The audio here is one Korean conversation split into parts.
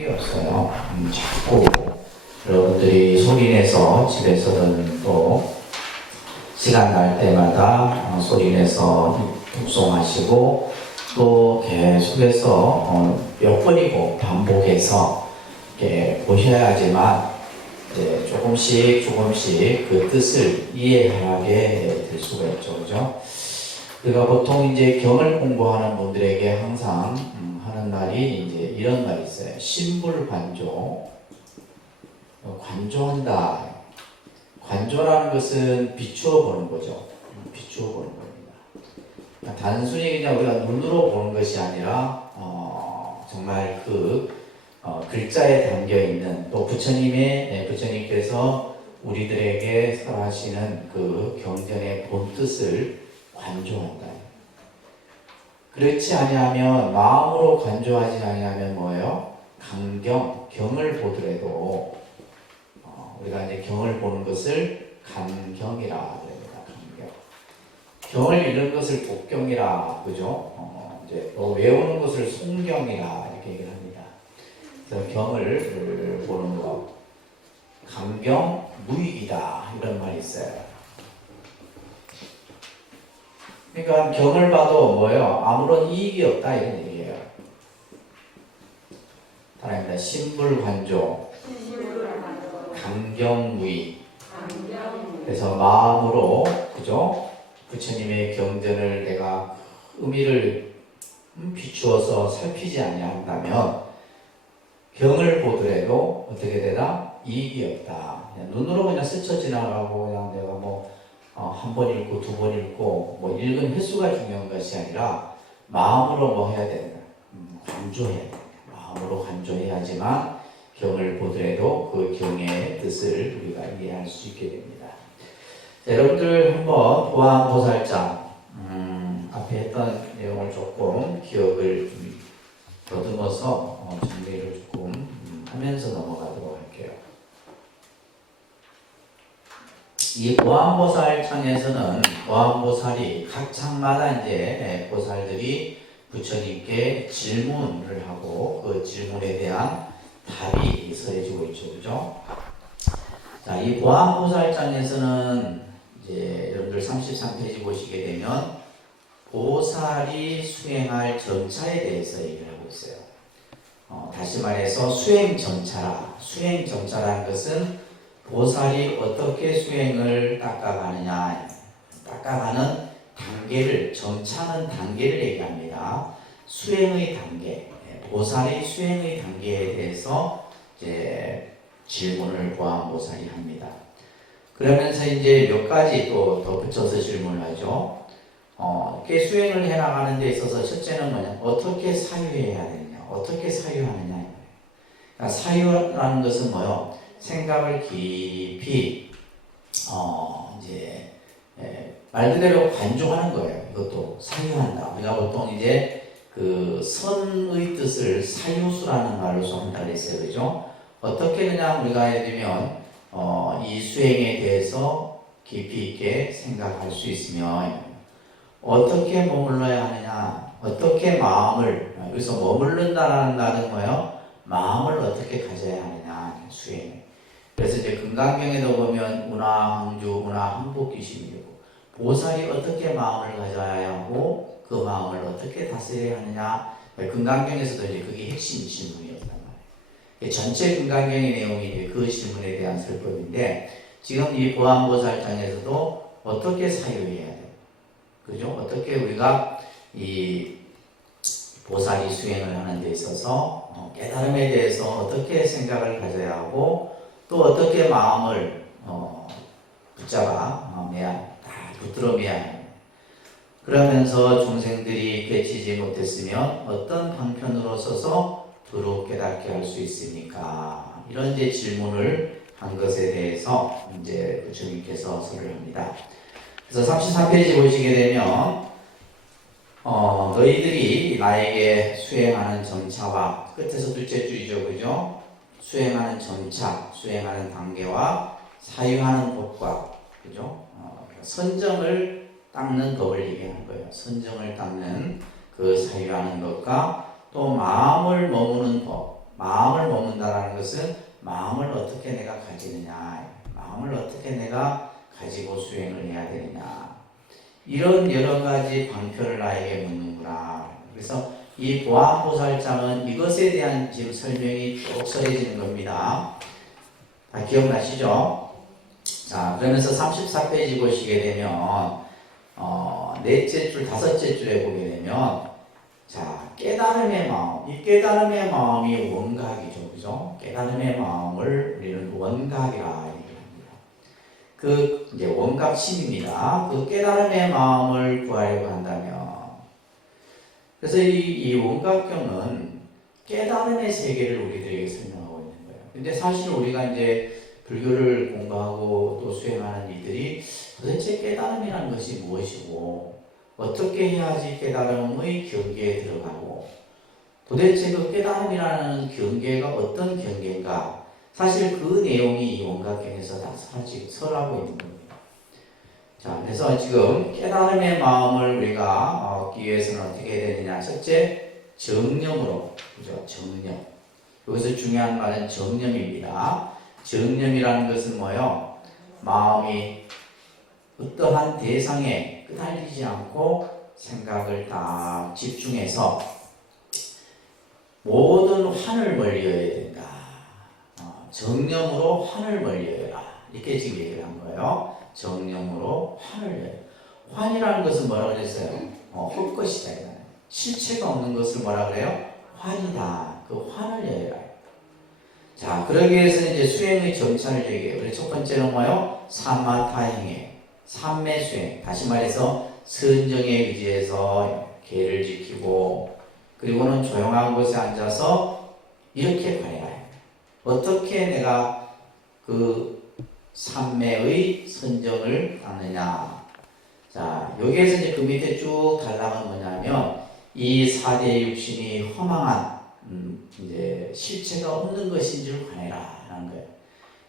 감기였어요. 자꾸 여러분들이 소리내서 집에서는 또 시간 날 때마다 소리내서 독송하시고 또 계속해서 몇 번이고 반복해서 이렇게 보셔야지만 이제 조금씩 그 뜻을 이해하게 될 수가 있죠, 그죠? 우리가 보통 이제 경을 공부하는 분들에게 항상 하는 말이 이제 이런 말이 있어요. 신불관조. 관조한다. 관조라는 것은 비추어 보는 거죠. 비추어 보는 겁니다. 그러니까 단순히 그냥 우리가 눈으로 보는 것이 아니라 정말 그 글자에 담겨 있는 또 부처님께서 우리들에게 설하시는 그 경전의 본 뜻을 관조한다. 그렇지 아니하면 마음으로 관조하지 아니하면 뭐예요? 경을 보더라도 우리가 이제 경을 보는 것을 간경이라 합니다. 경을 읽는 것을 독경이라 그죠? 이제 또 외우는 것을 송경이라 이렇게 얘기를 합니다. 그래서 경을 보는 것, 간경 무익이다 이런 말이 있어요. 그러니까 경을 봐도 뭐예요? 아무런 이익이 없다 이런 얘기예요. 하나입니다. 신불관조, 간경무익. 그래서 마음으로 그죠? 부처님의 경전을 내가 의미를 비추어서 살피지 아니한다면 경을 보더라도 어떻게 되나? 이익이 없다. 그냥 눈으로 그냥 스쳐 지나가고 그냥 내가 뭐 한 번 읽고 두 번 읽고 뭐 읽은 횟수가 중요한 것이 아니라 마음으로 뭐 해야 된다. 관조해야 된다. 마음으로 관조해야지만 경을 보더라도 그 경의 뜻을 우리가 이해할 수 있게 됩니다. 자, 여러분들 한번 보안보살장 앞에 했던 내용을 조금 기억을 더듬어서 정리를 조금 하면서 넘어가도록 할게요. 이 보안보살창에서는 보안보살이 각 창마다 이제 보살들이 부처님께 질문을 하고 그 질문에 대한 답이 서해지고 있죠, 그죠? 자, 이 보안보살장에서는 이제 여러분들 33페이지 보시게 되면 보살이 수행할 전차에 대해서 얘기를 하고 있어요. 다시 말해서 수행전차라. 수행전차라는 것은 보살이 어떻게 수행을 닦아가느냐, 닦아가는 단계를, 전차는 단계를 얘기합니다. 수행의 단계, 보살의 수행의 단계에 대해서 이제 질문을 보안보살이 합니다. 그러면서 이제 몇 가지 또 덧붙여서 질문을 하죠. 이렇게 수행을 해나가는 데 있어서 첫째는 뭐냐? 어떻게 사유해야 되느냐? 어떻게 사유하느냐? 그러니까 사유라는 것은 뭐요? 생각을 깊이 이제 말 그대로 관조하는 거예요. 이것도 사유한다. 우리가 보통 이제 그 선의 뜻을 사유수라는 말로 써온다 그랬어요, 그죠? 어떻게 그냥 우리가 예를 들면 이 수행에 대해서 깊이 있게 생각할 수 있으면 어떻게 머물러야 하느냐, 어떻게 마음을 여기서 머물른다라는 말은 뭐예요? 마음을 어떻게 가져야 하느냐, 수행. 그래서 이제 금강경에도 보면 운하항주, 운하항복기심이고 보살이 어떻게 마음을 가져야 하고 그 마음을 어떻게 다스려야 하느냐. 금강경에서도 이제 그게 핵심 질문이었단 말이에요. 전체 금강경의 내용이 그 질문에 대한 설법인데 지금 이 보안보살장에서도 어떻게 사유해야 돼요? 그죠? 어떻게 우리가 이 보살이 수행을 하는 데 있어서 깨달음에 대해서 어떻게 생각을 가져야 하고 또 어떻게 마음을 붙잡아 붙들어 매야 합니다. 그러면서 중생들이 깨치지 못했으면 어떤 방편으로 서서 두루 깨닫게 할 수 있습니까? 이런 이제 질문을 한 것에 대해서 이제 부처님께서 설을 합니다. 그래서 33페이지 보시게 되면 너희들이 나에게 수행하는 전차와 끝에서 둘째 줄이죠, 그죠? 수행하는 전차, 수행하는 단계와 사유하는 법과 그죠? 선정을 닦는 법을 얘기하는 거예요. 선정을 닦는 그 사유하는 것과 또 마음을 머무는 법, 마음을 머문다라는 것은 마음을 어떻게 내가 가지느냐, 마음을 어떻게 내가 가지고 수행을 해야 되느냐, 이런 여러 가지 방편을 나에게 묻는구나. 그래서 이 보안보살장은 이것에 대한 지금 설명이 쭉 써지는 겁니다. 다 기억나시죠? 자, 그러면서 34페이지 보시게 되면 넷째 줄, 다섯째 줄에 보게 되면 자, 깨달음의 마음. 이 깨달음의 마음이 원각이죠. 그죠? 깨달음의 마음을 우리는 원각이라 얘기합니다. 그 이제 원각심입니다. 그 깨달음의 마음을 구하려고 한다면 그래서 이 원각경은 깨달음의 세계를 우리들에게 설명하고 있는 거예요. 근데 사실 우리가 이제 불교를 공부하고 또 수행하는 이들이 도대체 깨달음이라는 것이 무엇이고 어떻게 해야지 깨달음의 경계에 들어가고 도대체 그 깨달음이라는 경계가 어떤 경계인가, 사실 그 내용이 이 원각경에서 다 설하고 있는 겁니다. 자, 그래서 지금 깨달음의 마음을 우리가 얻기 위해서는 어떻게 해야 되느냐. 첫째, 정념으로. 그죠? 정념. 여기서 중요한 말은 정념입니다. 정념이라는 것은 뭐예요? 마음이 어떠한 대상에 끄달리지 않고 생각을 다 집중해서 모든 환을 멀리해야 된다. 정념으로 환을 멀리해라. 이렇게 지금 얘기를 한 거예요. 정념으로 환을 해요. 환이라는 것은 뭐라고 그랬어요? 헛것이다. 실체가 없는 것을 뭐라 그래요? 환이다. 그 환을 내라. 자, 그러기 위해서는 이제 수행의 정찰을 얘기해요. 그래서 첫 번째는 뭐요? 삼마타행에 삼매 수행. 다시 말해서 선정에 의지해서 계를 지키고, 그리고는 조용한 곳에 앉아서 이렇게 관해라. 어떻게 내가 그 삼매의 선정을 하느냐. 자, 여기에서 이제 그 밑에 쭉 달라면 뭐냐면 이 4대 육신이 허망한 이제 실체가 없는 것인 줄 관해라 하는 거예요.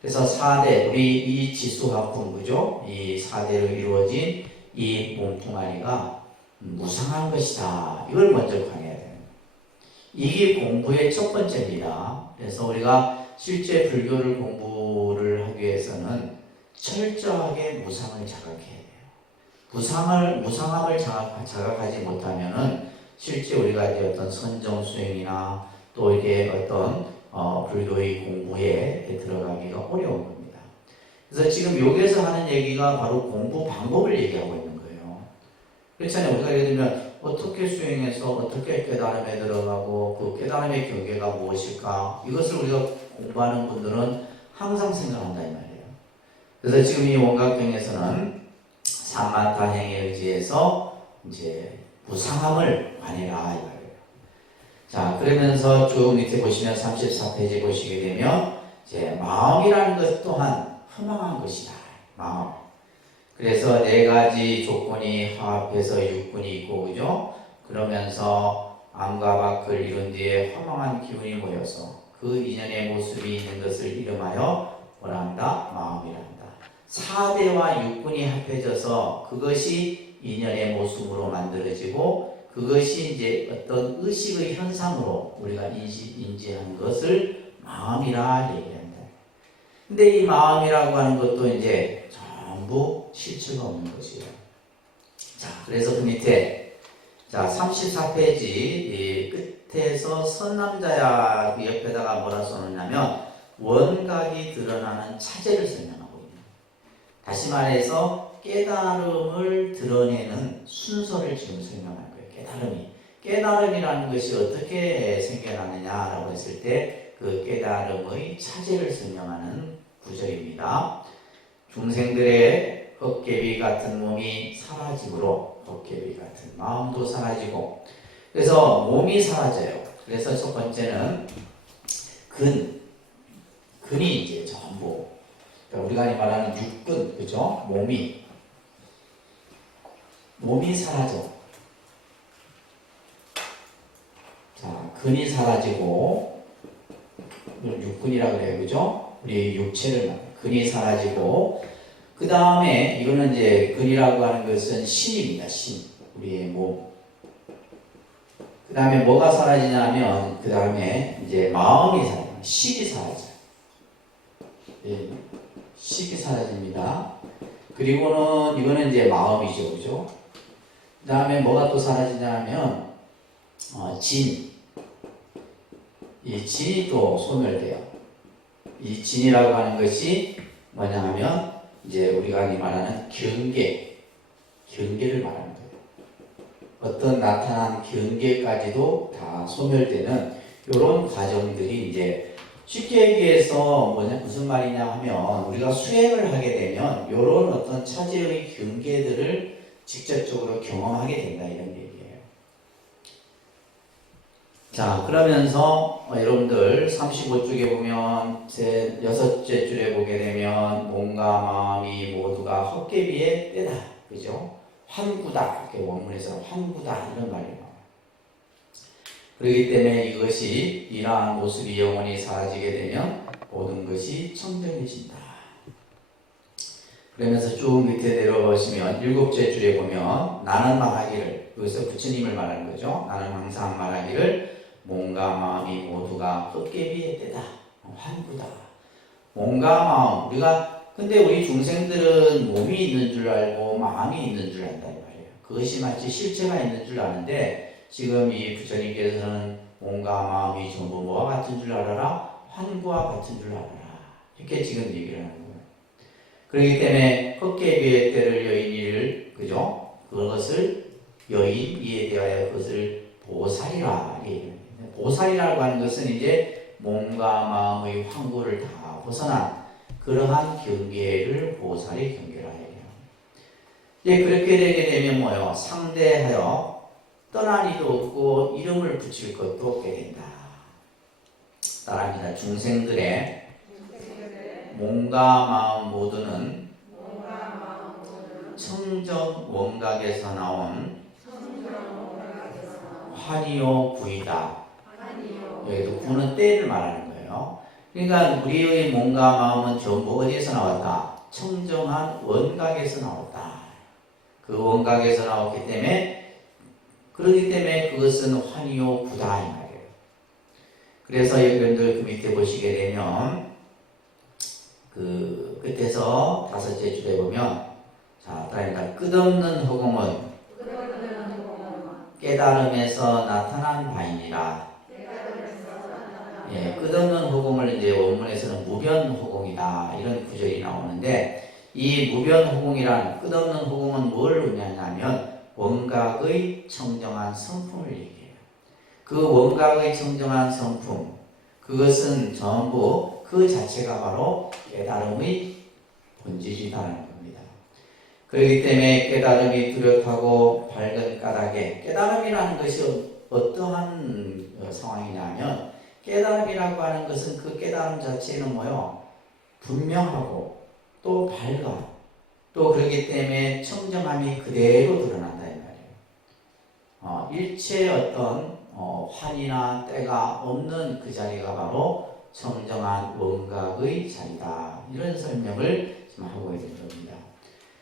그래서 4대, 우리 이 지수화풍, 그죠? 이 4대로 이루어진 이 몸뚱아리가 무상한 것이다. 이걸 먼저 관해야 돼요. 이게 공부의 첫 번째입니다. 그래서 우리가 실제 불교를 공부를 하기 위해서는 철저하게 무상을 자각해야 돼요. 무상함을 자각하지 못하면은 실제 우리가 이제 어떤 선정 수행이나 또 이게 어떤 불교의 공부에 들어가기가 어려운 겁니다. 그래서 지금 여기에서 하는 얘기가 바로 공부 방법을 얘기하고 있는 거예요. 그렇잖아요. 우리가 예를 들면 어떻게 수행해서 어떻게 깨달음에 들어가고 그 깨달음의 경계가 무엇일까, 이것을 우리가 공부하는 분들은 항상 생각한다 이 말이에요. 그래서 지금 이 원각경에서는 삼마타행에 의지해서 이제 무상함을 관해라 이 말이에요. 자, 그러면서 쭉 밑에 보시면 34페이지 보시게 되면 이제 마음이라는 것 또한 허망한 것이다. 마음. 그래서 네 가지 조건이 화합해서 육군이 있고, 그죠? 그러면서 안과 밖을 이룬 뒤에 허망한 기운이 모여서 그 인연의 모습이 있는 것을 이름하여 뭐라 한다? 마음이라 한다. 4대와 육군이 합해져서 그것이 인연의 모습으로 만들어지고 그것이 이제 어떤 의식의 현상으로 우리가 인지한 것을 마음이라 얘기한다. 근데 이 마음이라고 하는 것도 이제 전부 실체가 없는 것이에요. 자, 그래서 그 밑에 자 34페이지 이 끝에서 선남자야 그 옆에다가 뭐라 써놓냐면 원각이 드러나는 차제를 설명하고 있는. 다시 말해서 깨달음을 드러내는 순서를 지금 설명할 거예요. 깨달음이라는 것이 어떻게 생겨나느냐라고 했을 때 그 깨달음의 차제를 설명하는 구절입니다. 중생들의 헛개비 같은 몸이 사라지므로 헛개비 같은 마음도 사라지고, 그래서 몸이 사라져요. 그래서 첫 번째는 근이 이제 전부, 그러니까 우리가 말하는 육근, 그죠? 몸이 사라져. 자, 근이 사라지고, 육근이라고 그래요, 그죠? 우리 육체를 근이 사라지고, 그 다음에 이거는 이제 근이라고 하는 것은 신입니다. 신, 우리의 몸. 그 다음에 뭐가 사라지냐면 그 다음에 이제 마음이 사라져요. 식이 사라져요. 예, 식이 사라집니다. 그리고는 이거는 이제 마음이죠, 그죠? 그 다음에 뭐가 또 사라지냐면 진. 이 진이 또 소멸돼요. 이 진이라고 하는 것이 뭐냐 하면 이제 우리가 말하는 경계를 말하는 거예요. 어떤 나타난 경계까지도 다 소멸되는 이런 과정들이 이제 쉽게 얘기해서 무슨 말이냐 하면 우리가 수행을 하게 되면 이런 어떤 차지의 경계들을 직접적으로 경험하게 된다 이런 얘기예요. 자, 그러면서 여러분들 35쪽에 보면 여섯째 줄에 보게 되면 몸과 마음이 모두가 헛개비의 때다. 그죠? 환구다. 이렇게 원문에서 환구다 이런 말이 나와요. 그렇기 때문에 이것이 이러한 모습이 영원히 사라지게 되면 모든 것이 청정해진다. 그러면서 쭉 밑에 내려보시면 일곱째 줄에 보면 나는 말하기를, 여기서 부처님을 말하는 거죠. 나는 항상 말하기를 몸과 마음이 모두가 헛개비의 때다. 환구다. 몸과 마음. 근데 우리 중생들은 몸이 있는 줄 알고 마음이 있는 줄 안단 말이에요. 그것이 마치 실체가 있는 줄 아는데 지금 이 부처님께서는 몸과 마음이 전부 뭐와 같은 줄 알아라? 환구와 같은 줄 알아라. 이렇게 지금 얘기를 하는 거예요. 그렇기 때문에 헛개비의 때를 여인이를, 그죠? 그것을 여인 이에 대하여 그것을 보살이라. 보살이라고 하는 것은 이제 몸과 마음의 환구를 다 벗어난 그러한 경계를 보살이 경계라 해요. 이제 그렇게 되게 되면 뭐요? 상대하여 떠난 이도 없고 이름을 붙일 것도 없게 된다. 따라합니다. 중생들의 몸과 마음 모두는 청정 원각에서 나온 환희요 구이다. 여기도 구는 때를 말하는 거예요. 그러니까 우리의 몸과 마음은 전부 어디에서 나왔다? 청정한 원각에서 나왔다. 그 원각에서 나왔기 때문에 그렇기 때문에 그것은 환희요 구다 이 말이에요. 그래서 여러분들 그 밑에 보시게 되면 그 끝에서 다섯째 줄에 보면 자, 따라합니다. 끝없는 허공은 깨달음에서 나타난 바이니라. 예, 끝없는 허공을 이제 원문에서는 무변허공이다 이런 구절이 나오는데 이 무변허공이란 끝없는 허공은 뭘 의미하냐면 원각의 청정한 성품을 얘기해요. 그 원각의 청정한 성품 그것은 전부 그 자체가 바로 깨달음의 본질이라는 겁니다. 그렇기 때문에 깨달음이 뚜렷하고 밝은 까닭에 깨달음이라는 것이 어떠한 상황이냐면 깨달음이라고 하는 것은 그 깨달음 자체는 뭐요? 분명하고 또 밝아. 또 그렇기 때문에 청정함이 그대로 드러난다 이 말이에요. 일체 어떤 환이나 때가 없는 그 자리가 바로 청정한 원각의 자리다. 이런 설명을 지금 하고 있는 겁니다.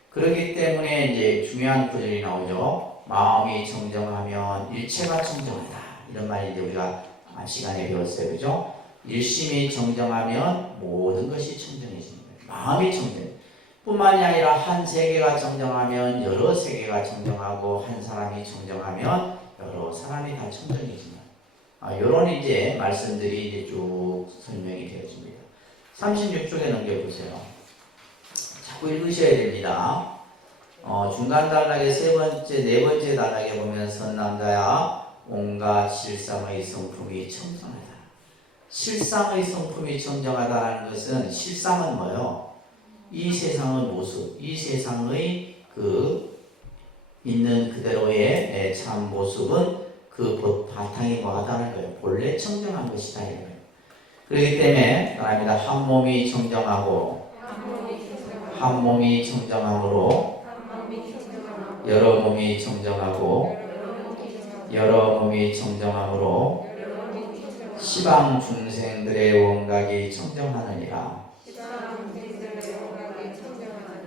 그렇기 때문에 이제 중요한 구절이 나오죠. 마음이 청정하면 일체가 청정하다. 이런 말이 이제 우리가 시간에 배웠어요. 그죠? 일심이 정정하면 모든 것이 청정해지는 거예요. 마음이 청정. 뿐만이 아니라 한 세계가 청정하면 여러 세계가 청정하고 한 사람이 청정하면 여러 사람이 다 청정해지는 이런 이제 말씀들이 이제 쭉 설명이 되어집니다. 36쪽에 넘겨보세요. 자꾸 읽으셔야 됩니다. 중간 단락의 네 번째 단락에 보면 선남자야 온갖 실상의 성품이 청정하다. 실상의 성품이 청정하다라는 것은 실상은 뭐요? 이 세상의 모습, 이 세상의 그 있는 그대로의 참 모습은 그 바탕이 뭐하다는 거예요? 본래 청정한 것이다 이런 거예요. 그렇기 때문에 말합니다. 한 몸이 청정하고 한 몸이 청정함으로 여러 몸이 청정하고 여러 몸이 청정함으로 시방 중생들의 원각이 청정하느니라.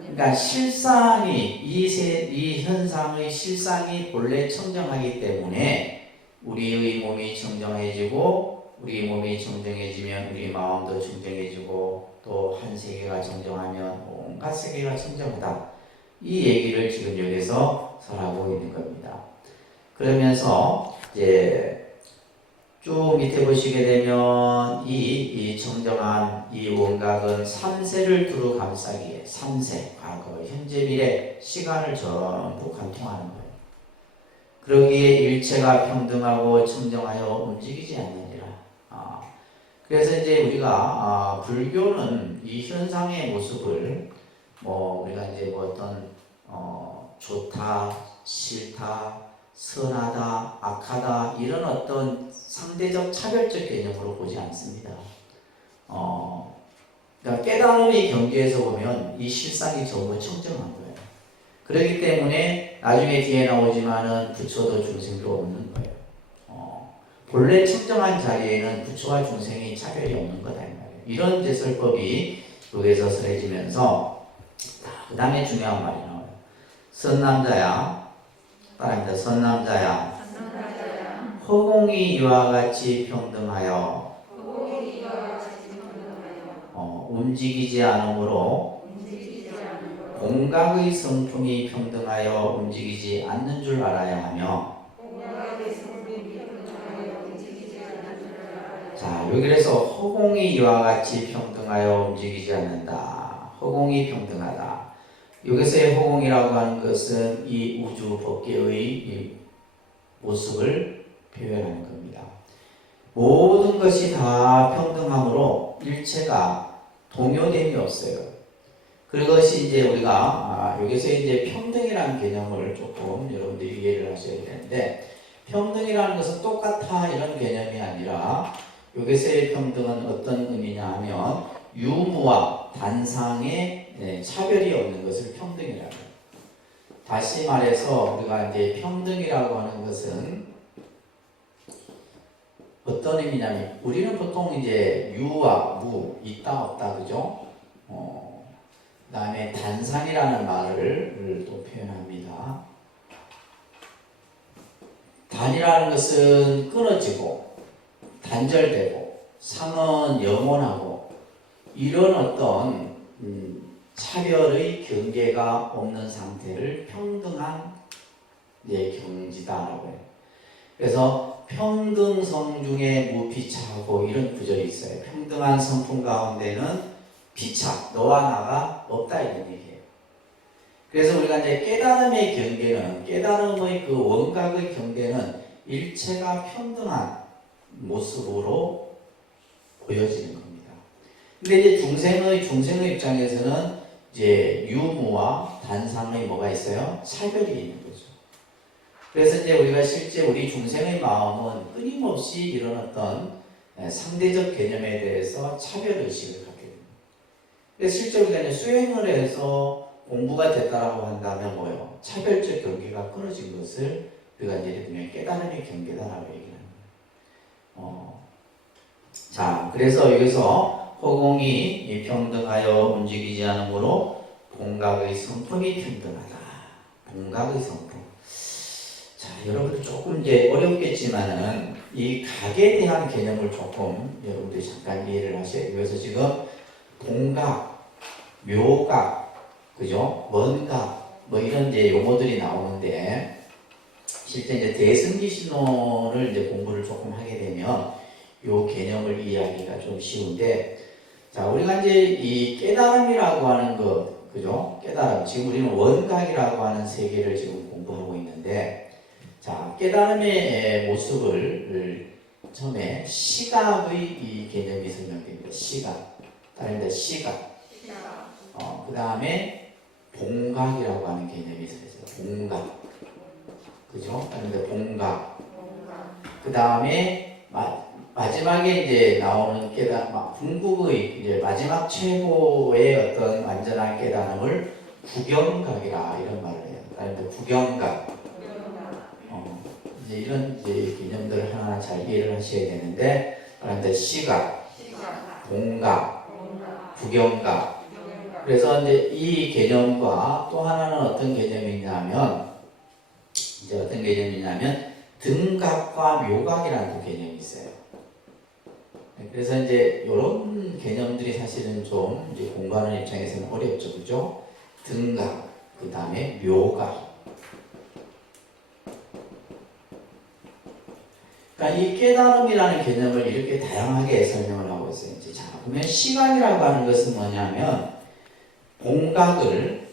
그러니까 실상이 이 현상의 실상이 본래 청정하기 때문에 우리의 몸이 청정해지고 우리 몸이 청정해지면 우리 마음도 청정해지고 또 한 세계가 청정하면 온갖 세계가 청정하다. 이 얘기를 지금 여기서 설하고 있는 겁니다. 그러면서 이제 쭉 밑에 보시게 되면 이 청정한 이 원각은 3세를 두루 감싸기에 3세, 과거, 현재, 미래, 시간을 전부 관통하는 거예요. 그러기에 일체가 평등하고 청정하여 움직이지 않느니라. 그래서 이제 우리가 불교는 이 현상의 모습을 우리가 이제 어떤 좋다, 싫다, 선하다, 악하다 이런 어떤 상대적 차별적 개념으로 보지 않습니다. 그러니까 깨달음의 경계에서 보면 이 실상이 전부 청정한 거예요. 그렇기 때문에 나중에 뒤에 나오지만은 부처도 중생도 없는 거예요. 본래 청정한 자리에는 부처와 중생이 차별이 없는 거다 이 말이에요. 이런 제설법이 여기에서 설해지면서 그 다음에 중요한 말이 나와요. 선남자야, 따라합니다. 선남자야, 허공이 이와 같이 평등하여 움직이지 않으므로 공각의 성품이 평등하여 움직이지 않는 줄 알아야 하며, 자, 여기에서 허공이 이와 같이 평등하여 움직이지 않는다. 허공이 평등하다. 여기서의 허공이라고 하는 것은 이 우주 법계의 이 모습을 표현하는 겁니다. 모든 것이 다 평등함으로 일체가 동요됨이 없어요. 그것이 이제 우리가 여기서 이제 평등이라는 개념을 조금 여러분들이 이해를 하셔야 되는데, 평등이라는 것은 똑같아 이런 개념이 아니라 여기서의 평등은 어떤 의미냐 하면 유무와 단상의 차별이 없는 것을 평등이라고 해요. 다시 말해서 우리가 이제 평등이라고 하는 것은 어떤 의미냐면, 우리는 보통 이제 유와 무, 있다 없다, 그죠? 그 다음에 단상이라는 말을 또 표현합니다. 단이라는 것은 끊어지고 단절되고 상은 영원하고 이런 어떤 차별의 경계가 없는 상태를 평등한 경지다라고 해요. 그래서 평등성 중에 무피차하고 이런 구절이 있어요. 평등한 성품 가운데는 피차, 너와 나가 없다 이런 얘기예요. 그래서 우리가 이제 깨달음의 경계는, 깨달음의 그 원각의 경계는 일체가 평등한 모습으로 보여지는 겁니다. 근데 이제 중생의 입장에서는 이제 유무와 단상의 뭐가 있어요? 차별이 있는 거죠. 그래서 이제 우리가 실제 우리 중생의 마음은 끊임없이 이런 어떤 상대적 개념에 대해서 차별의식을 갖게 됩니다. 그래서 실제 우리가 이제 수행을 해서 공부가 됐다라고 한다면 뭐예요? 차별적 경계가 끊어진 것을 우리가 이제 깨달음의 경계다라고 얘기하는 거예요. 자, 그래서 여기서 허공이 평등하여 움직이지 않으므로 공각의 성품이 평등하다. 공각의 성품. 자, 여러분들 조금 이제 어렵겠지만은 이 각에 대한 개념을 조금 여러분들이 잠깐 이해를 하셔야 돼요. 그래서 지금 동각, 묘각, 그죠? 먼각, 뭐 이런 이제 용어들이 나오는데, 실제 이제 대승기신론을 이제 공부를 조금 하게 되면 요 개념을 이해하기가 좀 쉬운데, 자, 우리가 이제 이 깨달음이라고 하는 것, 그죠? 깨달음. 지금 우리는 원각이라고 하는 세계를 지금 공부하고 있는데, 자, 깨달음의 모습을 처음에 시각의 이 개념이 설명됩니다. 시각. 다른데 시각. 그 다음에 봉각이라고 하는 개념이 있어요. 봉각. 그죠? 다른데 봉각. 그 다음에 마지막에 이제 나오는 깨달음, 궁극의 이제 마지막 최고의 어떤 완전한 깨달음을 구경각이라 이런 말을 해요. 다른데 구경각. 이제 이런 이제 개념들을 하나하나 잘 이해를 하셔야 되는데, 그런데 시각, 봉각, 구경각. 그래서 이제 이 개념과 또 하나는 어떤 개념이냐면, 이제 어떤 개념이냐면 등각과 묘각이라는 또 개념이 있어요. 그래서 이제 이런 개념들이 사실은 좀 이제 공부하는 입장에서는 어렵죠, 그죠? 등각, 그 다음에 묘각. 그러니까 이 깨달음이라는 개념을 이렇게 다양하게 설명을 하고 있어요. 이제 자, 그러면 시각이라고 하는 것은 뭐냐면 공각을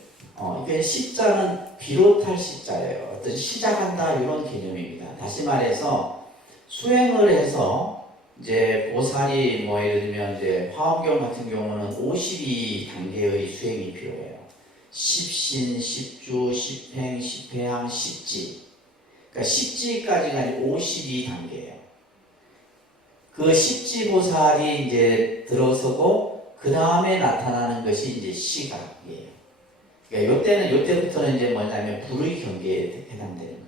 이게 시자는 비롯할 시자예요. 어떤 시작한다 이런 개념입니다. 다시 말해서 수행을 해서 이제 보살이 뭐 예를 들면 이제 화엄경 같은 경우는 52단계의 수행이 필요해요. 십신, 십주, 십행, 십회향, 십지. 그러니까 십지까지가 52단계예요. 그 십지 보살이 이제 들어서고 그 다음에 나타나는 것이 이제 시각이에요. 그러니까 요때부터는 이제 뭐냐면 불의 경계에 해당되는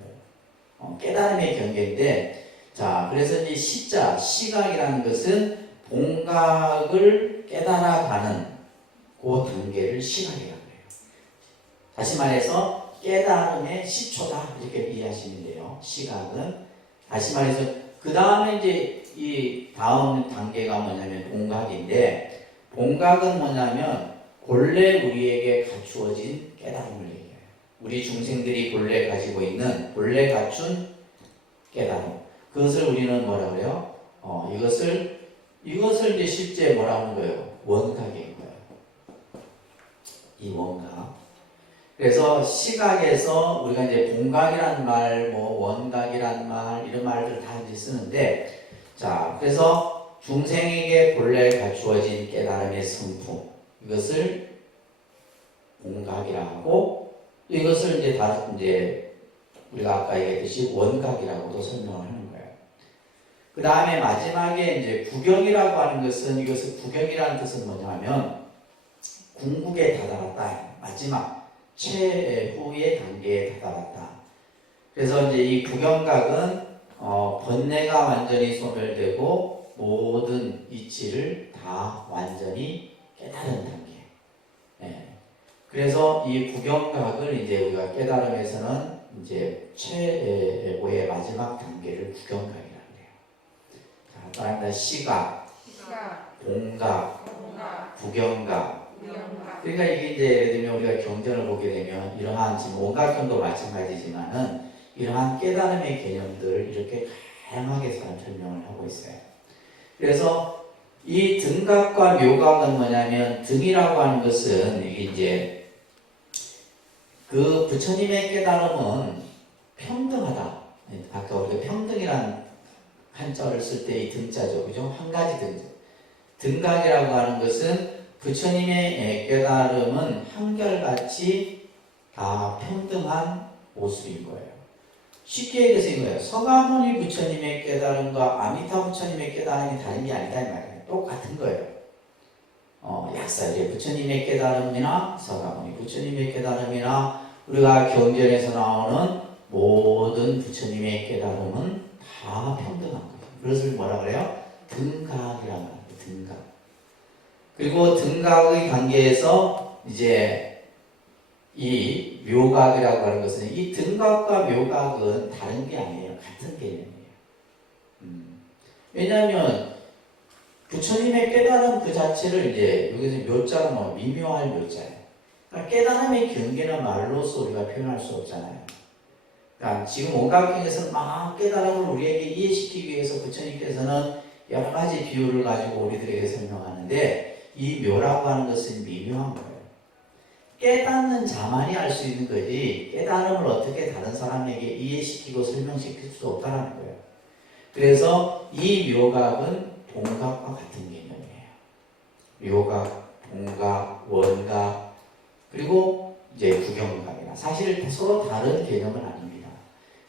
거예요. 깨달음의 경계인데, 자, 그래서 이제 시자, 시각이라는 것은 본각을 깨달아가는 그 단계를 시각이라고 해요. 다시 말해서 깨달음의 시초다 이렇게 이해하시면 돼요. 시각은 다시 말해서 그 다음에 이제 이 다음 단계가 뭐냐면 본각인데, 본각은 뭐냐면 본래 우리에게 갖추어진 깨달음을 얘기해요. 우리 중생들이 본래 가지고 있는 본래 갖춘 깨달음. 그것을 우리는 뭐라 그래요? 이것을 이제 실제 뭐라 하는 거예요? 원각인 거예요. 이 원각. 그래서 시각에서 우리가 이제 본각이란 말, 뭐 원각이란 말, 이런 말들 다 이제 쓰는데, 자, 그래서 중생에게 본래 갖추어진 깨달음의 성품, 이것을 본각이라 하고, 이것을 이제 다 이제 우리가 아까 얘기했듯이 원각이라고도 설명을 하는 거예요. 그 다음에 마지막에 이제 구경이라고 하는 것은, 이것을 구경이라는 뜻은 뭐냐면 궁극에 다다랐다. 마지막 최후의 단계에 다다랐다. 그래서 이제 이 구경각은 번뇌가 완전히 소멸되고 모든 이치를 다 완전히 깨달은 단계. 네. 그래서 이 구경각을 이제 우리가 깨달음에서는 이제 최고의 마지막 단계를 구경각이라고 해요. 자, 따라합니다. 시각, 본각, 구경각. 그러니까 이게 이제 예를 들면 우리가 경전을 보게 되면 이러한 지금 원각경도 마찬가지지만은 이러한 깨달음의 개념들을 이렇게 다양하게 설명을 하고 있어요. 그래서 이 등각과 묘각은 뭐냐면, 등이라고 하는 것은 이게 이제 그 부처님의 깨달음은 평등하다. 아까 우리가 평등이라는 한자를 쓸 때 이 등자죠, 그죠? 한 가지 등. 등각이라고 하는 것은 부처님의 깨달음은 한결같이 다 평등한 모습인 거예요. 쉽게 얘기해서 이거예요. 서가모니 부처님의 깨달음과 아미타 부처님의 깨달음이 다른 게 아니다 이 말이에요. 똑같은 거예요. 약사제 부처님의 깨달음이나 서가모니 부처님의 깨달음이나 우리가 경전에서 나오는 모든 부처님의 깨달음은 다 평등한 거예요. 그것을 뭐라 그래요? 등각이라고 합니다. 등각. 그리고 등각의 단계에서 이제 이 묘각이라고 하는 것은, 이 등각과 묘각은 다른 게 아니에요. 같은 개념이에요. 왜냐하면 부처님의 깨달음 그 자체를 이제 여기서 묘자는 뭐 미묘할 묘자예요. 그러니까 깨달음의 경계는 말로서 우리가 표현할 수 없잖아요. 그러니까 지금 원각경에서는 막 깨달음을 우리에게 이해시키기 위해서 부처님께서는 여러 가지 비유를 가지고 우리들에게 설명하는데, 이 묘라고 하는 것은 미묘한 거예요. 깨닫는 자만이 알 수 있는 거지 깨달음을 어떻게 다른 사람에게 이해시키고 설명시킬 수 없다는 거예요. 그래서 이 묘각은 본각과 같은 개념이에요. 묘각, 본각, 원각, 그리고 이제 구경각이나 사실 서로 다른 개념은 아닙니다.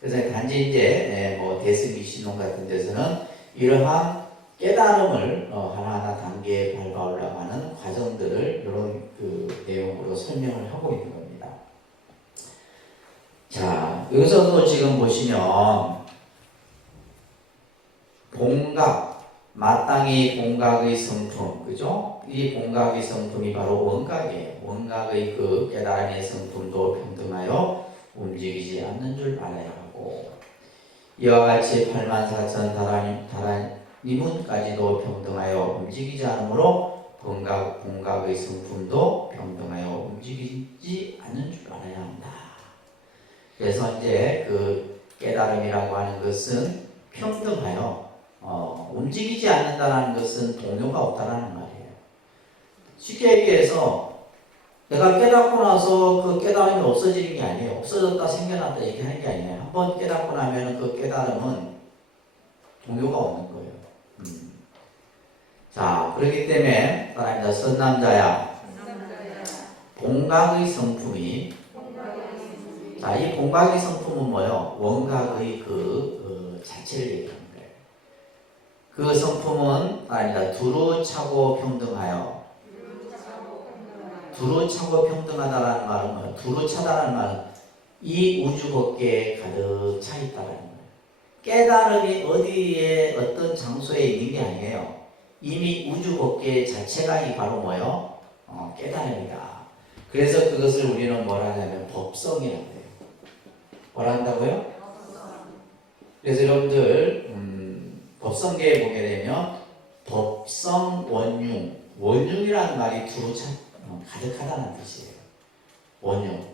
그래서 단지 이제 뭐 대승기신론 같은 데서는 이러한 깨달음을 하나하나 단계에 밟아 올라가는 과정들을 이런 그 내용으로 설명을 하고 있는 겁니다. 자, 여기서도 지금 보시면 본각, 마땅히 본각의 성품, 그죠? 이 본각의 성품이 바로 원각이에요. 원각의 그 깨달음의 성품도 평등하여 움직이지 않는 줄 알아야 하고, 이와 같이 84,000 다라니문까지도 평등하여 움직이지 않으므로 본각의 성품도 평등하여 움직이지 않는 줄 알아야 한다. 그래서 이제 그 깨달음이라고 하는 것은 평등하여 움직이지 않는다는 것은 동요가 없다라는 말이에요. 쉽게 얘기해서 내가 깨닫고 나서 그 깨달음이 없어지는 게 아니에요. 없어졌다 생겨났다 얘기하는 게 아니에요. 한번 깨닫고 나면 그 깨달음은 동요가 없는 거예요. 자, 그렇기 때문에 사람이다 선남자야. 본각의 성품이 자, 이 본각의 성품은 뭐예요? 원각의 그 자체를 얘기하는 거예요. 그 성품은 아니다. 두루 차고 평등하여. 두루 차고 평등하다라는 말은 뭐예요? 두루 차다라는 말은 이 우주 법계에 가득 차 있다라는 거예요. 깨달음이 어디에 어떤 장소에 있는 게 아니에요. 이미 우주 법계 자체가 이 바로 뭐예요? 깨달음이다. 그래서 그것을 우리는 뭐라 하냐면 법성이라고 해요. 뭐라 한다고요? 그래서 여러분들 법성계에 보게 되면 법성 원융, 원융이라는 말이 두루 가득하다는 뜻이에요. 원융.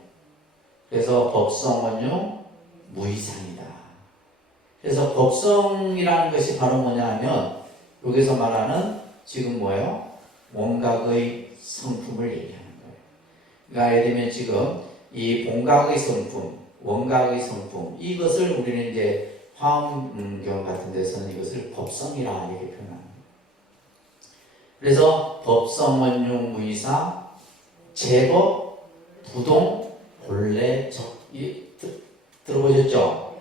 그래서 법성 원융 무이상이다. 그래서 법성이라는 것이 바로 뭐냐 하면 여기서 말하는 지금 뭐예요? 원각의 성품을 얘기하는 거예요. 그러니까 예를 들면 지금 이 본각의 성품, 원각의 성품 이것을 우리는 이제 화엄경 같은 데서는 이것을 법성이라 이렇게 표현합니다. 그래서 법성 원융 무이사 제법 부동 본래 적 들어보셨죠?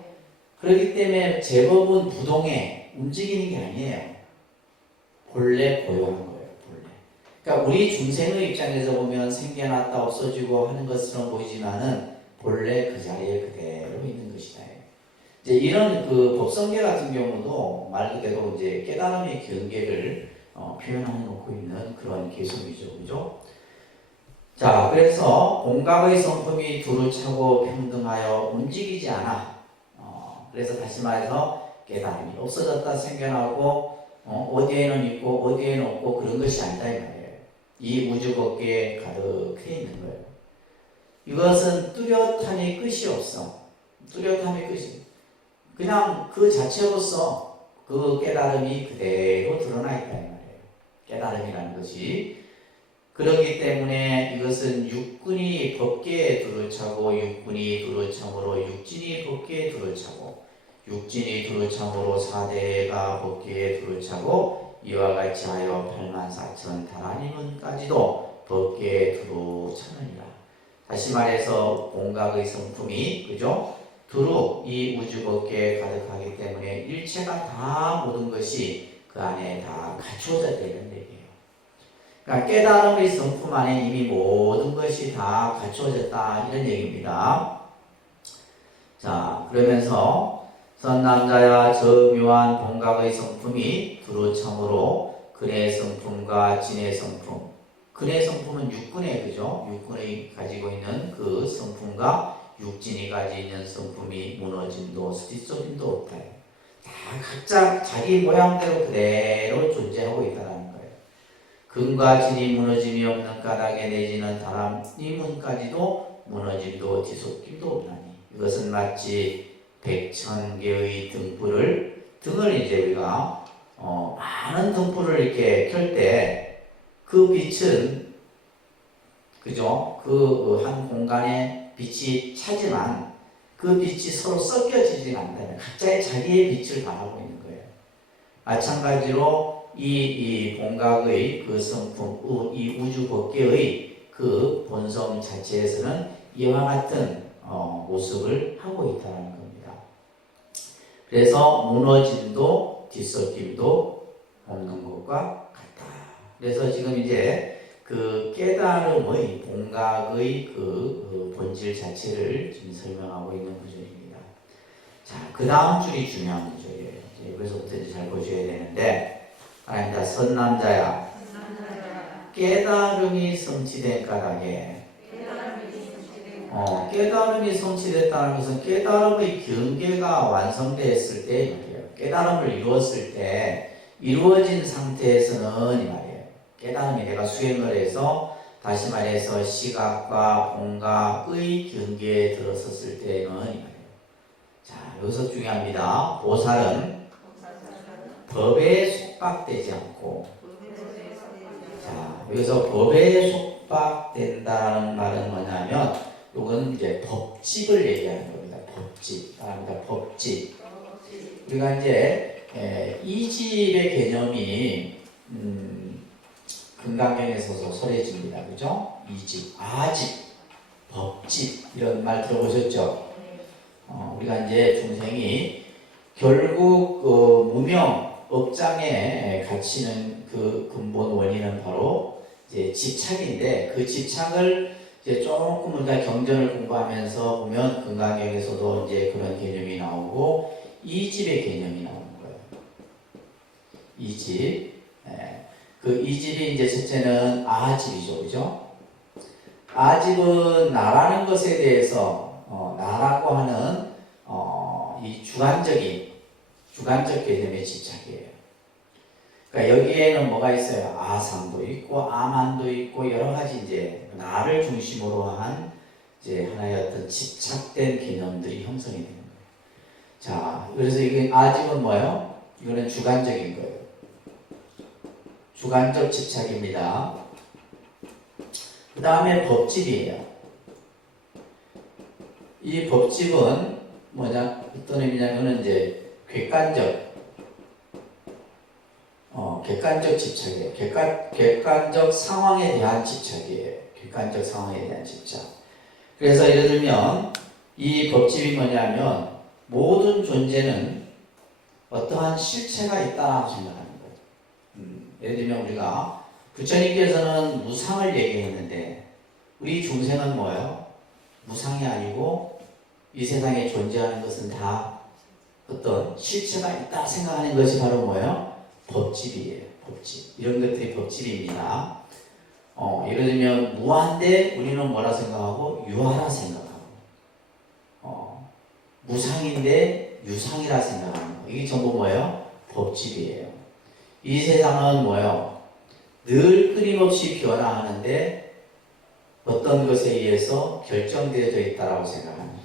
그렇기 때문에 제법은 부동에 움직이는 게 아니에요. 본래 고요한 거예요. 본래. 그러니까 우리 중생의 입장에서 보면 생겨났다 없어지고 하는 것처럼 보이지만은 본래 그 자리에 그대로 있는 것이다. 이제 이런 그 법성계 같은 경우도 말 그대로 이제 깨달음의 경계를 표현하고 있는 그런 개성이죠, 그죠? 자, 그래서 본각의 성품이 두루 차고 평등하여 움직이지 않아. 그래서 다시 말해서 깨달음이 없어졌다 생겨나고 어디에는 있고 어디에는 없고 그런 것이 아니다 이 말이에요. 이 우주 법계에 가득해 있는 거예요. 이것은 뚜렷함이 끝이 없어. 뚜렷함이 끝이 그냥 그 자체로서 그 깨달음이 그대로 드러나 있다 이 말이에요. 깨달음이라는 것이. 그렇기 때문에 이것은 육군이 법계에 두루차고 육군이 두루참으로 육진이 법계에 두루차고 육진이 두루참으로 사대가 법계에 두루차고 이와 같이 하여 84,000 다라니문까지도 법계에 두루차느니라. 다시 말해서 본각의 성품이 그죠? 두루 이 우주 법계에 가득하기 때문에 일체가 다 모든 것이 그 안에 다 갖추어져 있는 얘기예요. 그러니까 깨달음의 성품 안에 이미 모든 것이 다 갖추어졌다 이런 얘기입니다. 자, 그러면서 선남자야 저 묘한 본각의 성품이 두루 참으로 근의 성품과 진의 성품, 근의 성품은 육근의 그죠? 육근이 가지고 있는 그 성품과 육진이 가지고 있는 성품이 무너짐도 스티소짐도 없다. 다 각자 자기 모양대로 그대로 존재하고 있다는 거예요. 근과 진이 무너짐이 없는 까닭에 내지는 다라니문까지도 무너짐도 뒤섞임도 없나니 이것은 마치 100,000개의 등을 이제 우리가 많은 등불을 이렇게 켤 때 그 빛은 그죠? 그 한 공간에 빛이 차지만 그 빛이 서로 섞여지지 않는다면 각자의 자기의 빛을 발하고 있는 거예요. 마찬가지로 이 본각의 그 성품, 이 우주 법계의 그 본성 자체에서는 이와 같은 모습을 하고 있다는 겁니다. 그래서 무너짐도 뒤섞임도 없는 것과 같다. 그래서 지금 이제 그 깨달음의 본각의 그 본질 자체를 지금 설명하고 있는 구절입니다. 자, 그 다음 줄이 중요한 구절이에요. 여기서부터 이제 잘 보셔야 되는데, 아닙니다. 선남자야. 깨달음이 성취된 까닭에 깨달음이 성취됐다는 것은 깨달음의 경계가 완성되었을 때 이 말이에요. 깨달음을 이루었을 때 이루어진 상태에서는 이 말이에요. 깨달음이 내가 수행을 해서 다시 말해서 시각과 공각의 경계에 들어섰을 때는 이 말이에요. 자, 여기서 중요합니다. 보살은 법에 속박되지 않고, 자, 여기서 법에 속박된다는 말은 뭐냐면, 이건 이제 법집을 얘기하는 겁니다. 법집. 말합니다. 법집. 우리가 이제 이집의 개념이 금강경에서 소설해집니다. 그죠? 이집, 아집, 법집 이런 말 들어보셨죠? 우리가 이제 중생이 결국 무명 업장에 갇히는 그 근본 원인은 바로 이제 집착인데, 그 집착을 이제 조금 우리가 경전을 공부하면서 보면 금강경에서도 이제 그런 개념이 나오고 이집의 개념이 나오는 거예요. 이집. 그 이집이 이제 첫째는 아집이죠, 그죠? 아집은 나라는 것에 대해서 나라고 하는 이 주관적 개념의 집착이에요. 그러니까 여기에는 뭐가 있어요? 아상도 있고 아만도 있고 여러 가지 이제 나를 중심으로 한 이제 하나의 어떤 집착된 개념들이 형성이 되는 거예요. 자, 그래서 이게 아집은 뭐예요? 이거는 주관적인 거예요. 주관적 집착입니다. 그 다음에 법집이에요. 이 법집은 뭐냐? 어떤 의미냐면은 이제 객관적 집착이에요. 객관적 상황에 대한 집착이에요. 객관적 상황에 대한 집착. 그래서 예를 들면 이 법집이 뭐냐면 모든 존재는 어떠한 실체가 있다고 생각하는 거예요. 예를 들면 우리가 부처님께서는 무상을 얘기했는데 우리 중생은 뭐예요? 무상이 아니고 이 세상에 존재하는 것은 다 어떤 실체가 있다 생각하는 것이 바로 뭐예요? 법집이에요. 법집. 이런 것들이 법집입니다. 예를 들면 무한데 우리는 뭐라 생각하고 유하라 생각하고, 무상인데 유상이라 생각하는 거. 이게 전부 뭐예요? 법집이에요. 이 세상은 뭐예요? 늘 끊임없이 변화하는데 어떤 것에 의해서 결정되어져 있다라고 생각하는 것.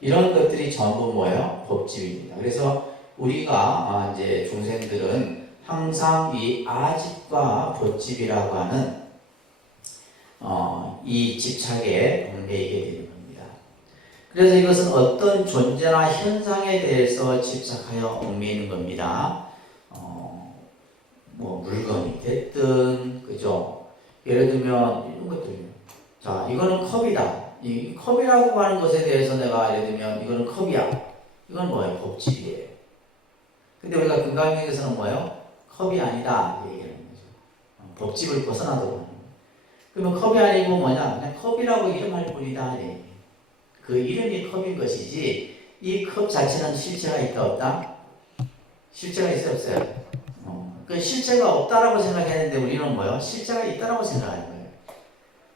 이런 것들이 전부 뭐예요? 법집입니다. 그래서 우리가 이제 중생들은 항상 이 아집과 법집이라고 하는 이 집착에 얽매이게 되는 겁니다. 그래서 이것은 어떤 존재나 현상에 대해서 집착하여 얽매이는 겁니다. 뭐 물건이 됐든, 그죠? 예를 들면 이런 것들이요. 자, 이거는 컵이다. 이 컵이라고 하는 것에 대해서 내가 예를 들면 이거는 컵이야. 이건 뭐예요? 법집이에요. 근데 우리가 금강경에서는 뭐예요? 컵이 아니다 얘기하는 거죠. 법집을 벗어나도록 하는 거예요. 그러면 컵이 아니고 뭐냐? 그냥 컵이라고 이름할 뿐이다. 그 이름이 컵인 것이지 이 컵 자체는 실체가 있다 없다? 실체가 있어요 없어요? 그 실체가 없다라고 생각했는데 우리는 뭐예요? 실체가 있다라고 생각하는 거예요.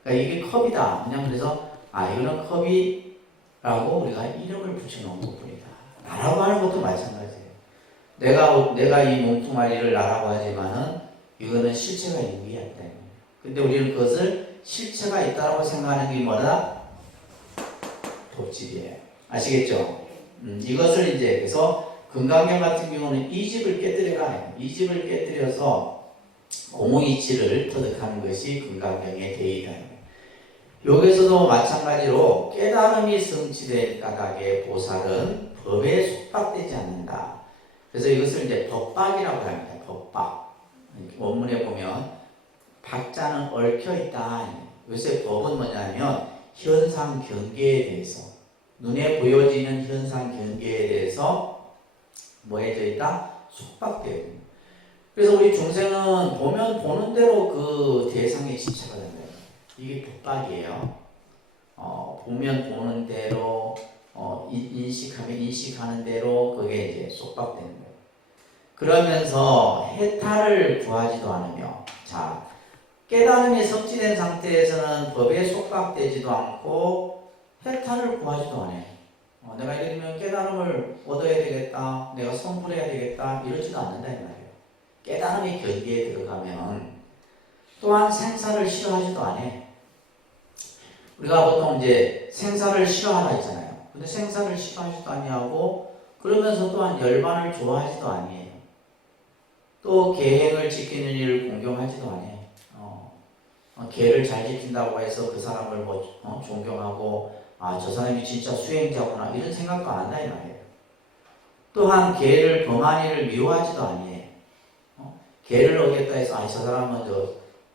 그러니까 이게 컵이다. 그냥 그래서 이거는 컵이라고 우리가 이름을 붙여놓은 것뿐이다. 나라고 하는 것도 마찬가지예요. 내가 이 몸뚱아리를 나라고 하지만은 이거는 실체가 있는 게 아니다. 근데 우리는 그것을 실체가 있다라고 생각하는 게 뭐다? 법집이에요. 아시겠죠? 이것을 이제 그래서 금강경 같은 경우는 이 집을 깨뜨려라. 이 집을 깨뜨려서 공의치를 터득하는 것이 금강경의 대의다. 여기서도 마찬가지로 깨달음이 성취된 까닭에 보살은 법에 속박되지 않는다. 그래서 이것을 이제 법박이라고 합니다. 법박. 원문에 보면 박자는 얽혀 있다. 요새 법은 뭐냐면 현상 경계에 대해서, 눈에 보여지는 현상 경계에 대해서 뭐 해져 있다? 속박되어 있는. 그래서 우리 중생은 보면 보는 대로 그 대상에 집착을 한다. 이게 법박이에요. 보면 보는 대로, 인식하면 인식하는 대로 그게 이제 속박되는 거예요. 그러면서 해탈을 구하지도 않으며, 자, 깨달음이 성취된 상태에서는 법에 속박되지도 않고 해탈을 구하지도 않아요. 내가 예를 들면 깨달음을 얻어야 되겠다, 내가 성불해야 되겠다 이러지도 않는다 이 말이에요. 깨달음의 경계에 들어가면 또한 생사를 싫어하지도 않아요. 우리가 보통 이제 생사를 싫어하라 했잖아요. 근데 생사를 싫어하지도 아니하고 그러면서 또한 열반을 좋아하지도 아니에요. 또 계행을 지키는 일을 공경하지도 않아요. 계를 잘 지킨다고 해서 그 사람을 존경하고 저 사람이 진짜 수행자구나 이런 생각도 안 한다 이 말이에요. 또한 계를 범한 일을 미워하지도 아니에요. 계를 어겼다 해서 저 사람은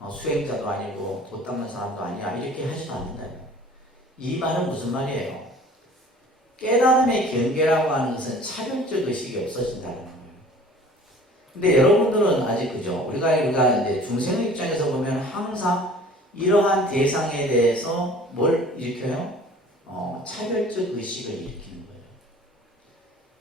수행자도 아니고 못 닦는 사람도 아니야 이렇게 하지도 않는다. 이 말은 무슨 말이에요? 깨달음의 경계라고 하는 것은 차별적 의식이 없어진다는 거예요. 근데 여러분들은 아직 그죠? 우리가 이제 중생의 입장에서 보면 항상 이러한 대상에 대해서 뭘 일으켜요? 차별적 의식을 일으키는 거예요.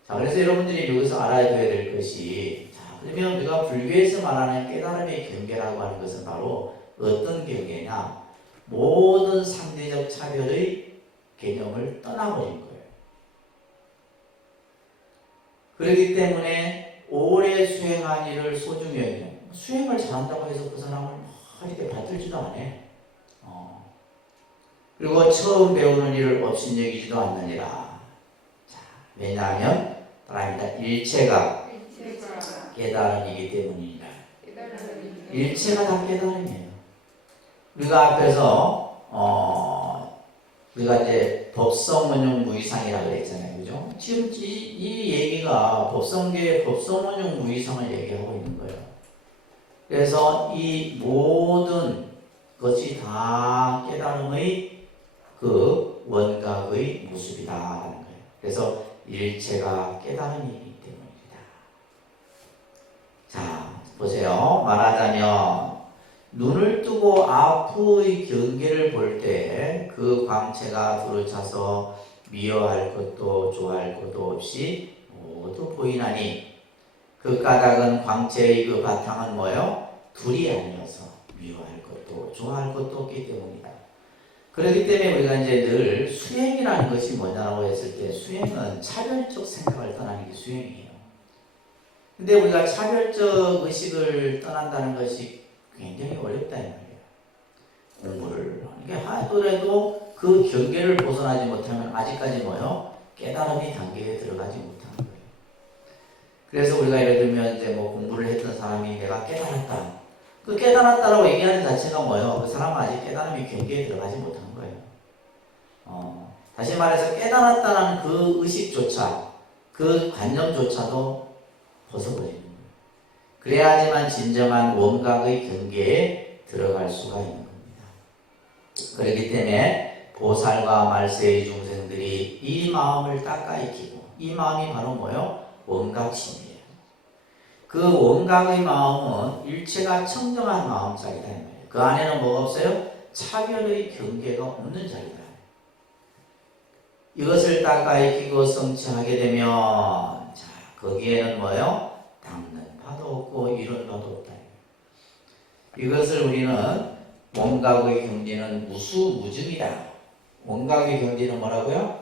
자, 그래서 여러분들이 여기서 알아둬야 될 것이, 자, 그러면 우리가 불교에서 말하는 깨달음의 경계라고 하는 것은 바로 어떤 경계냐? 모든 상대적 차별의 개념을 떠나버린 거예요. 그렇기 때문에 오래 수행한 일을 소중히 여기는, 수행을 잘한다고 해서 그 사람을 이렇게 받들지도 않아요. 그리고 처음 배우는 일을 업신여기지도 않느니라. 자, 왜냐하면 따라합니다. 일체가 깨달음이기 때문이니라. 일체가 다 깨달음이에요. 우리가 앞에서 우리가 이제 법성원용 무이상이라고 그랬잖아요, 그죠? 지금 이 얘기가 법성계의 법성원용 무이상을 얘기하고 있는 거예요. 그래서 이 모든 것이 다 깨달음의 그 원각의 모습이다라는 거예요. 그래서 일체가 깨달음이기 때문입니다. 자, 보세요. 말하자면 눈을 뜨고 앞의 경계를 볼 때 그 광채가 두루차서 미워할 것도 좋아할 것도 없이 모두 보이나니 그 까닭은 광채의 그 바탕은 뭐예요? 둘이 아니어서 미워할 것도 좋아할 것도 없기 때문이다. 그렇기 때문에 우리가 이제 늘 수행이라는 것이 뭐냐고 했을 때 수행은 차별적 생각을 떠나는 게 수행이에요. 근데 우리가 차별적 의식을 떠난다는 것이 굉장히 어렵다 이 말이에요. 공부를 하는 게 하더라도 그 경계를 벗어나지 못하면 아직까지 뭐요? 깨달음의 단계에 들어가지 못하는 거예요. 그래서 우리가 예를 들면 이제 공부를 했던 사람이 내가 깨달았다. 그 깨달았다라고 얘기하는 자체가 뭐예요? 그 사람은 아직 깨달음의 경계에 들어가지 못한 거예요. 다시 말해서 깨달았다는 그 의식조차, 그 관념조차도 벗어버리는 거예요. 그래야지만 진정한 원각의 경계에 들어갈 수가 있는 겁니다. 그렇기 때문에 보살과 말세의 중생들이 이 마음을 닦아 익히고, 이 마음이 바로 뭐예요? 원각심이에요. 그 원각의 마음은 일체가 청정한 마음자리다. 그 안에는 뭐가 없어요? 차별의 경계가 없는 자리다. 이것을 닦아 익히고 성취하게 되면 자, 거기에는 뭐예요? 닦는 바도 없고 이런 바도 없다. 이것을 우리는 원각의 경지는 무수무증이다. 원각의 경지는 뭐라고요?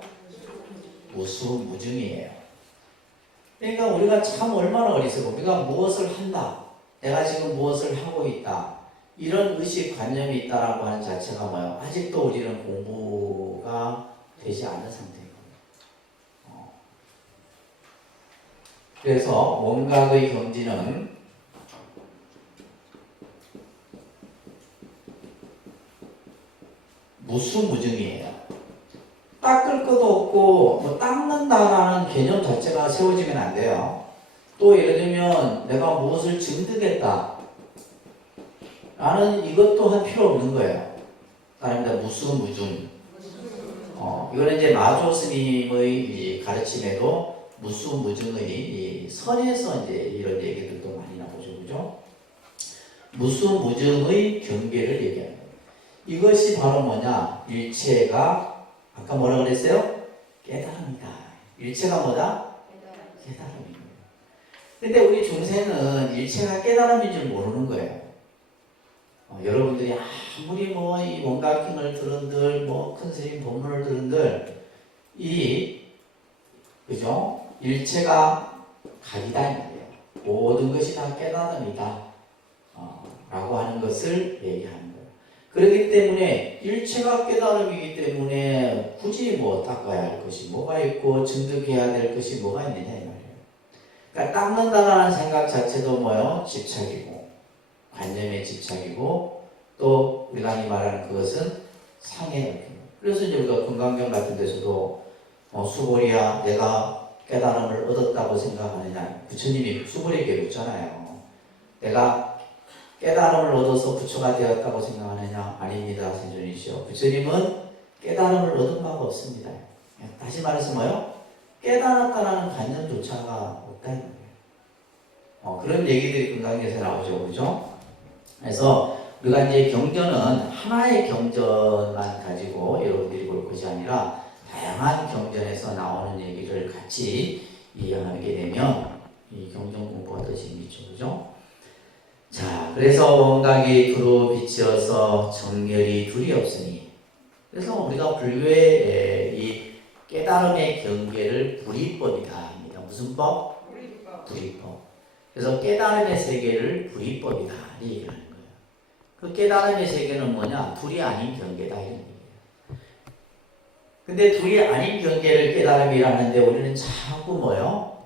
무수무증이에요. 그러니까 우리가 참 얼마나 어리석어. 우리가 무엇을 한다. 내가 지금 무엇을 하고 있다. 이런 의식 관념이 있다라고 하는 자체가 뭐예요? 아직도 우리는 공부가 되지 않은 상태인 겁니다. 그래서 원각의 경지는 무수무증이에요. 닦을 것도 없고 닦는다라는 개념 자체가 세워지면 안 돼요. 또 예를 들면 내가 무엇을 증득했다 라는 이것 또한 필요 없는 거예요. 따릅니다. 무수무증. 이거는 이제 마조 스님의 가르침에도 무수무증의 선에서 이제 이런 얘기들도 많이 나오죠, 그죠? 무수무증의 경계를 얘기하는 거예요. 이것이 바로 뭐냐? 일체가 아까 뭐라 그랬어요? 깨달음이다. 일체가 뭐다? 깨달음이다. 근데 우리 중생은 일체가 깨달음인 줄 모르는 거예요. 여러분들이 아무리 뭐 이 원각행을 들은들 뭐 큰 스님 법문을 들은들 이 그죠? 일체가 각이다 이 말이에요. 모든 것이 다 깨달음이다 라고 하는 것을 얘기하는 거예요. 그렇기 때문에 일체가 깨달음이기 때문에 굳이 뭐 닦아야 할 것이 뭐가 있고 증득해야 될 것이 뭐가 있느냐 이 말이에요. 그러니까 닦는다라는 생각 자체도 뭐요? 집착이고 관념의 집착이고 또 우리가 말하는 그것은 상해의 얽힘. 그래서 이제 우리가 금강경 같은 데서도 수보리야 내가 깨달음을 얻었다고 생각하느냐 부처님이 수보리에게 묻잖아요. 내가 깨달음을 얻어서 부처가 되었다고 생각하느냐 아닙니다 세존이시여. 부처님은 깨달음을 얻은 바가 없습니다. 다시 말해서 뭐요? 깨달았다라는 관념조차가 없다는 거예요. 그런 얘기들이 금강경에서 나오죠. 그렇죠? 그래서 우리가 이제 경전은 하나의 경전만 가지고 여러분들이 볼 것이 아니라 다양한 경전에서 나오는 얘기를 같이 이해하게 되면 이 경전 공부가 더 재밌죠. 그죠? 자, 그래서 원각이 두루 비치어서 정렬이 둘이 없으니. 그래서 우리가 불교의 이 깨달음의 경계를 불이법이다 합니다. 무슨 법? 불이법. 그래서 깨달음의 세계를 불이법이다 얘기하는 거예요. 그 깨달음의 세계는 뭐냐? 둘이 아닌 경계다 이런 얘기예요. 근데 둘이 아닌 경계를 깨달음이라는데 우리는 자꾸 뭐요?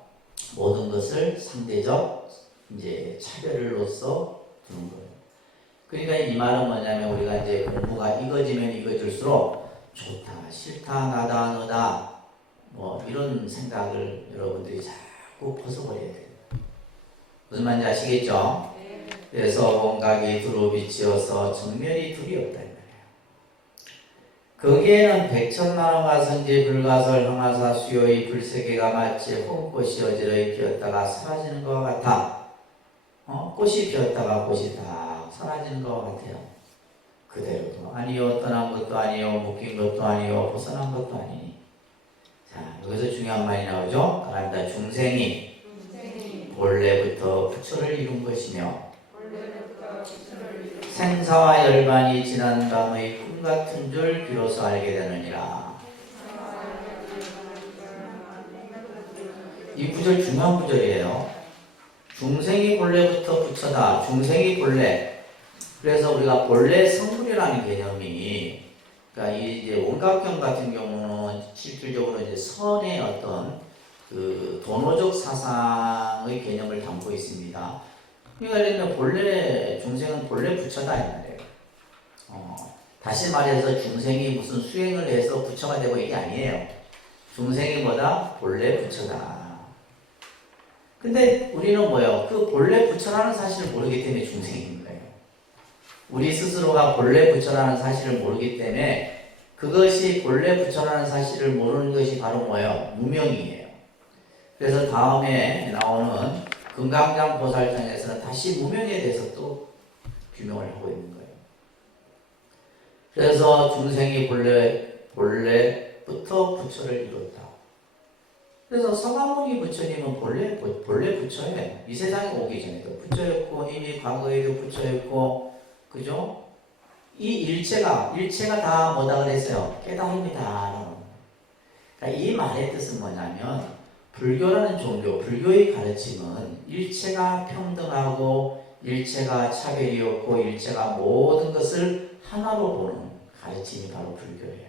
모든 것을 상대적 이제 차별로서 두는 거예요. 그러니까 이 말은 뭐냐면 우리가 이제 공부가 익어지면 익어질수록 좋다, 싫다, 나다, 너다 뭐 이런 생각을 여러분들이 자꾸 벗어버려야 돼요. 무슨 말인지 아시겠죠? 그래서 원각이 두루 비치어서 정멸이 둘이 없다 이 말이에요. 거기에는 백천만원과 성지 불가설 항하사 수요의 불세계가 마치 홍꽃이 어지러이 피었다가 사라지는 것과 같아. 꽃이 피었다가 꽃이 다 사라지는 것과 같아요. 그대로도 아니요, 떠난 것도 아니요, 묶인 것도 아니요, 벗어난 것도 아니니. 자, 여기서 중요한 말이 나오죠. 그러니까 중생이 본래부터 부처를 이룬 것이며 생사와 열반이 지난 밤의 꿈 같은 줄 비로소 알게 되느니라. 이 구절 중요한 구절이에요. 중생이 본래부터 부처다. 중생이 본래. 그래서 우리가 본래 성불이라는 개념이, 그러니까 이제 원각경 같은 경우는 실질적으로 이제 선의 어떤 그 도노적 사상의 개념을 담고 있습니다. 그러니까 예를 본래 중생은 본래 부처다 이 말이에요. 다시 말해서 중생이 무슨 수행을 해서 부처가 되고 이게 아니에요. 중생이 뭐다? 본래 부처다. 근데 우리는 뭐예요? 그 본래 부처라는 사실을 모르기 때문에 중생인 거예요. 우리 스스로가 본래 부처라는 사실을 모르기 때문에 그것이 본래 부처라는 사실을 모르는 것이 바로 뭐예요? 무명이에요. 그래서 다음에 나오는 금강장 보살장에서는 다시 무명에 대해서 또 규명을 하고 있는 거예요. 그래서 중생이 본래부터 부처를 이뤘다. 그래서 서가모니 부처님은 본래 부처예요. 이 세상에 오기 전에도 부처였고 이미 과거에도 부처였고, 그죠? 이 일체가 다 뭐다 그랬어요? 깨달음이다. 그러니까 이 말의 뜻은 뭐냐면 불교라는 종교, 불교의 가르침은 일체가 평등하고 일체가 차별이 없고 일체가 모든 것을 하나로 보는 가르침이 바로 불교예요.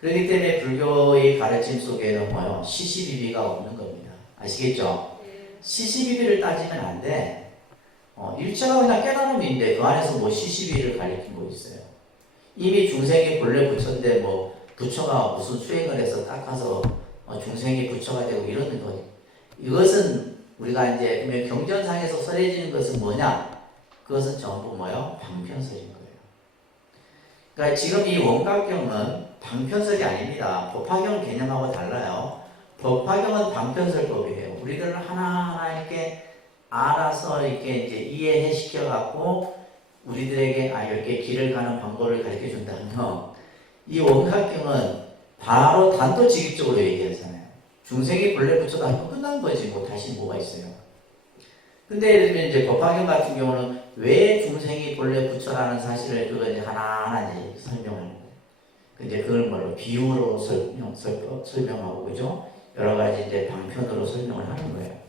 그렇기 때문에 불교의 가르침 속에는 뭐요? 시시비비가 없는 겁니다. 아시겠죠? 시시비비를 따지면 안 돼. 일체가 그냥 깨달음인데 그 안에서 뭐 시시비를 가리키고 있어요. 이미 중생이 본래 부처인데 뭐 부처가 무슨 수행을 해서 닦아서 중생이 부처가 되고 이러는 거예요. 이것은 우리가 이제 경전상에서 설해지는 것은 뭐냐? 그것은 전부 뭐요? 방편설인 거예요. 그러니까 지금 이 원각경은 방편설이 아닙니다. 법화경 개념하고 달라요. 법화경은 방편설법이에요. 우리들은 하나하나 이렇게 알아서 이렇게 이제 이해해 시켜갖고 우리들에게 이렇게 길을 가는 방법을 가르쳐 준다면 이 원각경은 바로 단도직입적으로 얘기하잖아요. 중생이 본래 부처다 하면 끝난 거지 뭐 다시 뭐가 있어요. 근데 예를 들면 이제 법화경 같은 경우는 왜 중생이 본래 부처라는 사실을 그거 이제 하나하나 이제 설명하는 거예요. 근데 그걸 뭐로 비유로 설명하고 그죠? 여러 가지 이제 방편으로 설명을 하는 거예요.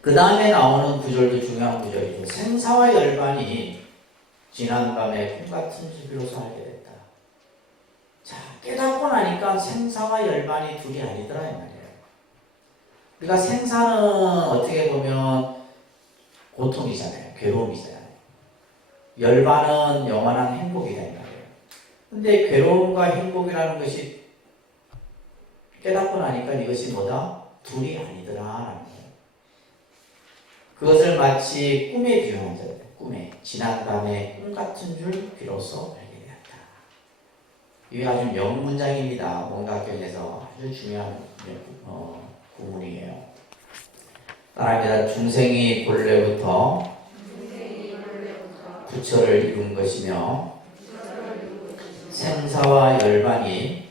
그 다음에 나오는 구절도 중요한 구절이죠. 생사와 열반이 지난 밤에 꿈 같은 비로소 알게 됐다. 자, 깨닫고 나니까 생사와 열반이 둘이 아니더라 이 말이에요. 그러니까 생사는 어떻게 보면 고통이잖아요. 괴로움이잖아요. 열반은 영원한 행복이다 이 말이에요. 근데 괴로움과 행복이라는 것이 깨닫고 나니까 이것이 뭐다? 둘이 아니더라라는 거예요. 그것을 마치 꿈에 비유한 자예요. 꿈에 지난 밤에 꿈 같은 줄 비로소 알게 되었다. 이게 아주 명문장입니다. 원각경에서 아주 중요한 구문이에요. 따라합니다. 중생이 본래부터 부처를 이룬 것이며 생사와 열반이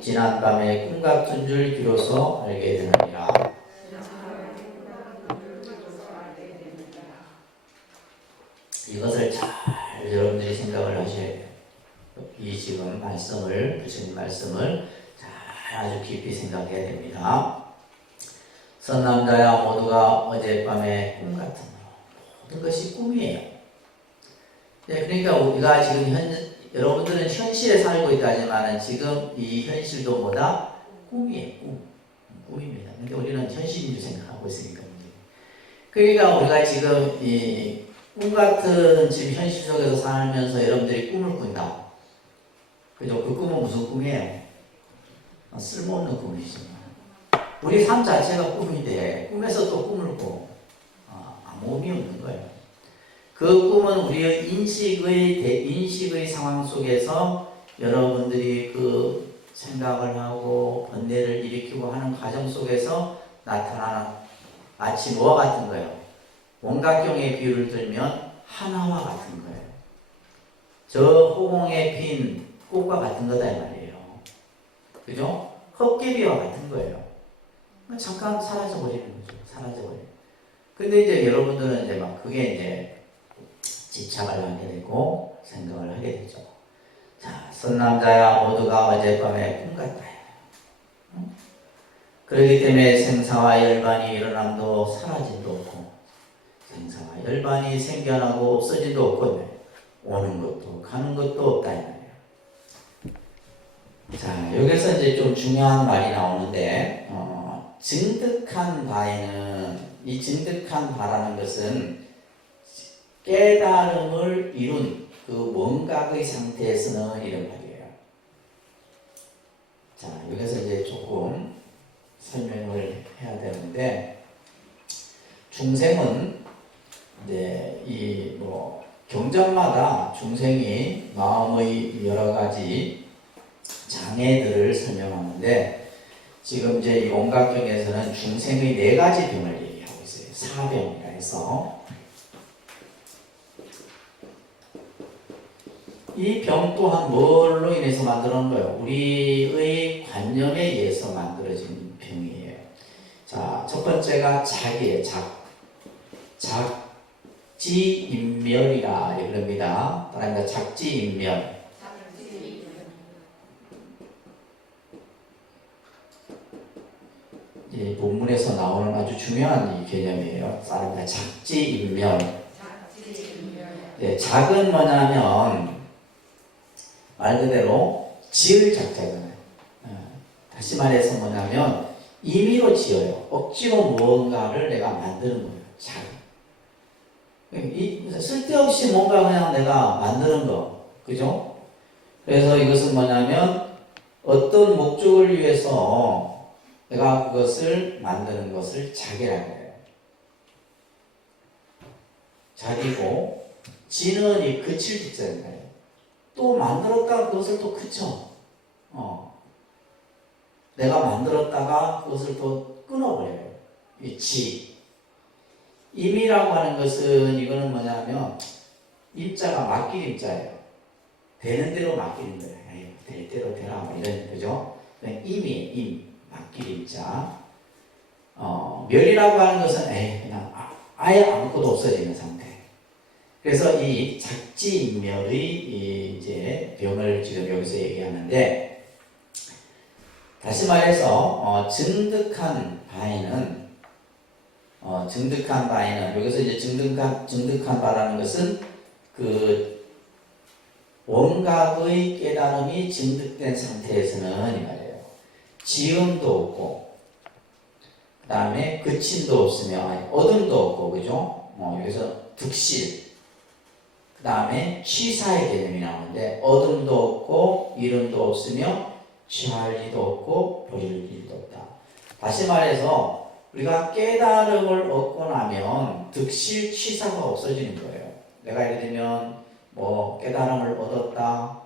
지난 밤에 꿈 같은 줄 비로소 알게 되느니라. 이것을 잘 여러분들이 생각을 하셔야 돼요. 이 지금 말씀을, 부처님 말씀을 잘 아주 깊이 생각해야 됩니다. 선남자야 모두가 어젯밤에 꿈 같은 거. 모든 것이 꿈이에요. 네, 그러니까 우리가 지금 여러분들은 현실에 살고 있다지만 지금 이 현실도 뭐다? 꿈이에요. 꿈입니다. 근데 우리는 현실인 줄 생각하고 있으니까. 그러니까 우리가 지금 이 꿈 같은 지금 현실 속에서 살면서 여러분들이 꿈을 꾼다. 그죠? 그 꿈은 무슨 꿈이에요? 쓸모없는 꿈이죠. 우리 삶 자체가 꿈인데 꿈에서 또 꿈을 꿔. 아무 의미 없는 거예요. 그 꿈은 우리의 인식의 상황 속에서 여러분들이 그 생각을 하고 번뇌를 일으키고 하는 과정 속에서 나타나는 마치 뭐와 같은 거예요? 원각경의 비유를 들면 하나와 같은 거예요. 저 호공에 핀 꽃과 같은 거다 이 말이에요. 그죠? 헛개비와 같은 거예요. 잠깐 사라져버리는 거죠. 사라져버려요. 근데 이제 여러분들은 이제 막 그게 이제 집착을 하게 되고 생각을 하게 되죠. 자, 선남자야 모두가 어젯밤에 꿈 같다. 응? 그렇기 때문에 생사와 열반이 일어남도 사라짐도 없고 생사와 열반이 생겨나고 없어짐도 없고 오는 것도 가는 것도 없다 이 말이에요. 자, 여기서 이제 좀 중요한 말이 나오는데 증득한 바에는 이 증득한 바라는 것은 깨달음을 이룬 그 뭔가의 상태에서는 이런 말이에요. 자, 여기서 이제 조금 설명을 해야 되는데 중생은 이제 이 경전마다 중생이 마음의 여러 가지 장애들을 설명하는데 지금 이제 이 원각경에서는 중생의 4가지 병을 얘기하고 있어요. 사병이라 해서 이 병 또한 뭘로 인해서 만들어진 거예요? 우리의 관념에 의해서 만들어진 병이에요. 자, 첫 번째가 작이에요. 작지인멸이라 그럽니다. 따라합니다. 작지인멸. 이 본문에서 나오는 아주 중요한 이 개념이에요. 따라합니다. 작지인멸. 네, 작은 뭐냐면 말 그대로 지을 작자잖아요. 다시 말해서 뭐냐면 임의로 지어요. 억지로 무언가를 내가 만드는 거예요. 작. 쓸데없이 뭔가 그냥 내가 만드는 거. 그죠? 그래서 이것은 뭐냐면 어떤 목적을 위해서 내가 그것을 만드는 것을 작이라고 해요. 작이고 지는 이 그칠 짓잖아요. 또 만들었다가 그것을 또 그쳐. 내가 만들었다가 그것을 또 끊어버려요. 이 지. 임이라고 하는 것은 이거는 뭐냐면 임자가 맡길 임자예요. 되는 대로 맡기는 거예요. 될 대로 되라 이런 거죠. 임이에요. 임. 맡길 임자. 멸이라고 하는 것은 그냥 아예 아무것도 없어지는 상태. 그래서 이 작지인멸의 이제 병을 지금 여기서 얘기하는데, 다시 말해서 증득한 바에는 여기서 이제 증득한 바라는 것은 그 원각의 깨달음이 증득된 상태에서는 이 말이에요. 지음도 없고, 그 다음에 그침도 없으며, 어둠도 없고, 그죠? 여기서 득실, 그 다음에 취사의 개념이 나오는데, 어둠도 없고, 이름도 없으며, 취할 리도 없고, 버릴 일도 없다. 다시 말해서, 우리가 깨달음을 얻고 나면, 득실, 취사가 없어지는 거예요. 내가 예를 들면, 깨달음을 얻었다.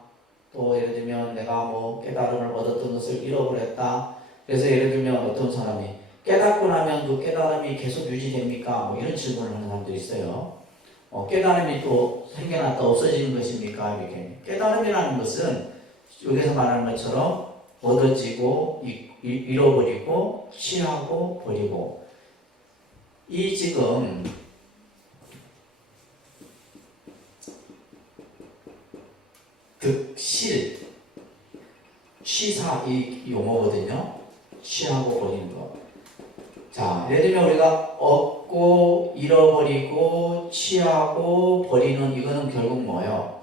또 예를 들면, 내가 깨달음을 얻었던 것을 잃어버렸다. 그래서 예를 들면, 어떤 사람이, 깨닫고 나면 그 깨달음이 계속 유지됩니까? 이런 질문을 하는 사람도 있어요. 깨달음이 또 생겨났다 없어지는 것입니까? 이렇게. 깨달음이라는 것은 여기서 말하는 것처럼 얻어지고 잃어버리고 취하고 버리고, 이 지금 득실, 취사 이 용어거든요. 취하고 버리는 거. 자, 예를 들면 우리가 얻고 잃어버리고 취하고 버리는 이거는 결국 뭐예요?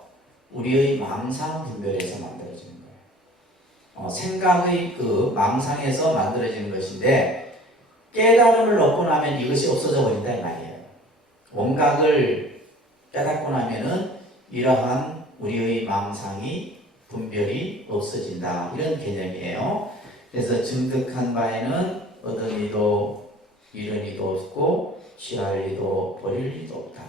우리의 망상 분별에서 만들어지는 거예요. 생각의 그 망상에서 만들어지는 것인데, 깨달음을 얻고 나면 이것이 없어져 버린다 이 말이에요. 원각을 깨닫고 나면은 이러한 우리의 망상이 분별이 없어진다, 이런 개념이에요. 그래서 증득한 바에는 얻은 이도 잃은 이도 없고 취할 이도 버릴 이도 없다.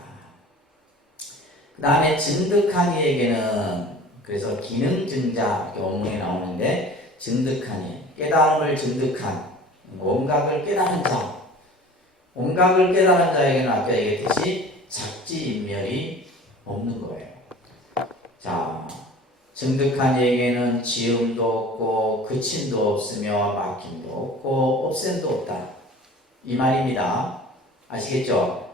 그 다음에 증득한 이에게는, 그래서 기능증자 이렇게 원문에 나오는데, 증득한 이, 깨달음을 증득한, 원각을 깨달은 자, 원각을 깨달은 자에게는 아까 얘기했듯이 작지인멸이 없는 거예요. 자, 증득한 이에게는 지음도 없고 그침도 없으며 막힘도 없고 없앰도 없다, 이 말입니다. 아시겠죠?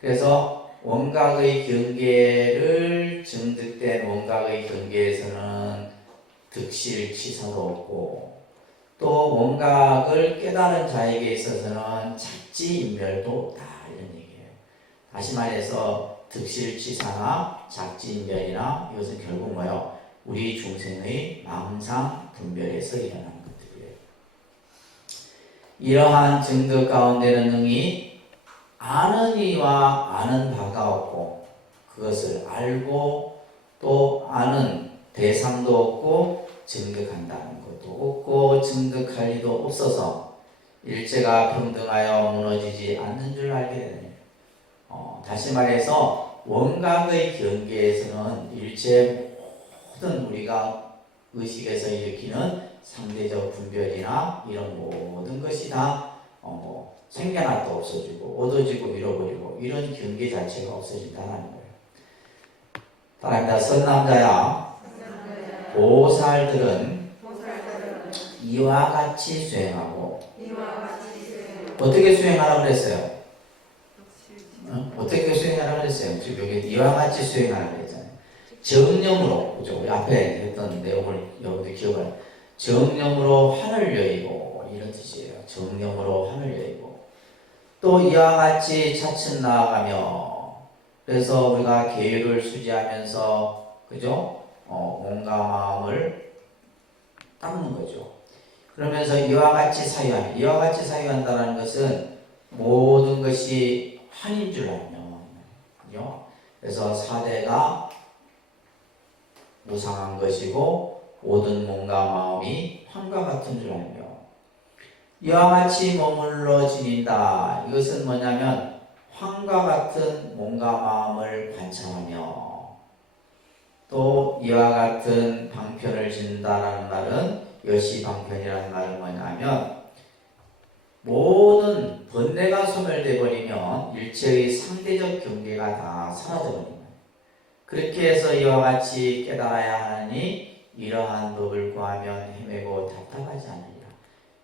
그래서 원각의 경계를, 증득된 원각의 경계에서는 득실 취사도 없고, 또 원각을 깨달은 자에게 있어서는 작지인멸도 없다, 이런 얘기예요. 다시 말해서 득실 취사나 작지인멸이나 이것은 결국 뭐예요? 우리 중생의 망상 분별에서 일어나는 것들이에요. 이러한 증득 가운데는 능히 아는 이와 아는 바가 없고, 그것을 알고 또 아는 대상도 없고 증득한다는 것도 없고 증득할 리도 없어서 일체가 평등하여 무너지지 않는 줄 알게 되네요. 다시 말해서 원각의 경계에서는 일체 모든 우리가 의식에서 일으키는 상대적 분별이나 이런 모든 것이 다 생겨났다 없어지고 얻어지고 잃어버리고 이런 경계 자체가 없어진다는 거예요. 따라합니다. 선남자야, 보살들은 이와 같이 수행하고, 어떻게 수행하라고 그랬어요? 어떻게 수행하라고 그랬어요? 지금 여기 이와 같이 수행하라고 그랬잖아요. 정념으로, 그죠? 우리 앞에 했던 내용을 여러분들 기억을, 정념으로 환을 여의고, 이런 뜻이에요. 정념으로 환을 여의고, 또 이와 같이 차츰 나아가며, 그래서 우리가 계율을 수지하면서, 그죠? 몸과 마음을 닦는 거죠. 그러면서 이와 같이 사유하며, 이와 같이 사유한다는 것은 모든 것이 환인 줄 알며, 그죠? 그래서 사대가 무상한 것이고 모든 몸과 마음이 환과 같은 줄 알며, 이와 같이 머물러 지닌다. 이것은 뭐냐면 환과 같은 몸과 마음을 관찰하며, 또 이와 같은 방편을 짓는다라는 말은, 여시방편이라는 말은 뭐냐면 모든 번뇌가 소멸돼 버리면 일체의 상대적 경계가 다 사라져 버립니다. 그렇게 해서 이와 같이 깨달아야 하니 이러한 법을 구하면 헤매고 답답하지 않으리라.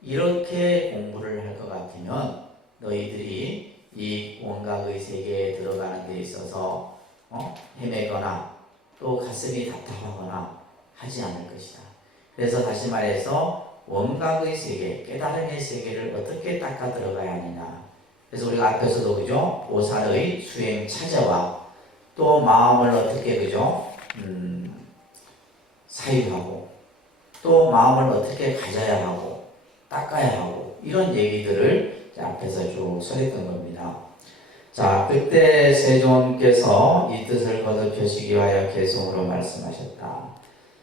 이렇게 공부를 할 것 같으면 너희들이 이 원각의 세계에 들어가는 데 있어서 헤매거나 또 가슴이 답답하거나 하지 않을 것이다. 그래서 다시 말해서 원각의 세계, 깨달음의 세계를 어떻게 닦아 들어가야 하느냐. 그래서 우리가 앞에서도 그죠? 보살의 수행 차제와 또 마음을 어떻게 그죠? 사유하고 또 마음을 어떻게 가져야 하고 닦아야 하고 이런 얘기들을 앞에서 쭉 설했던 겁니다. 자, 그때 세존께서 이 뜻을 거듭하시기 위하여 개송으로 말씀하셨다.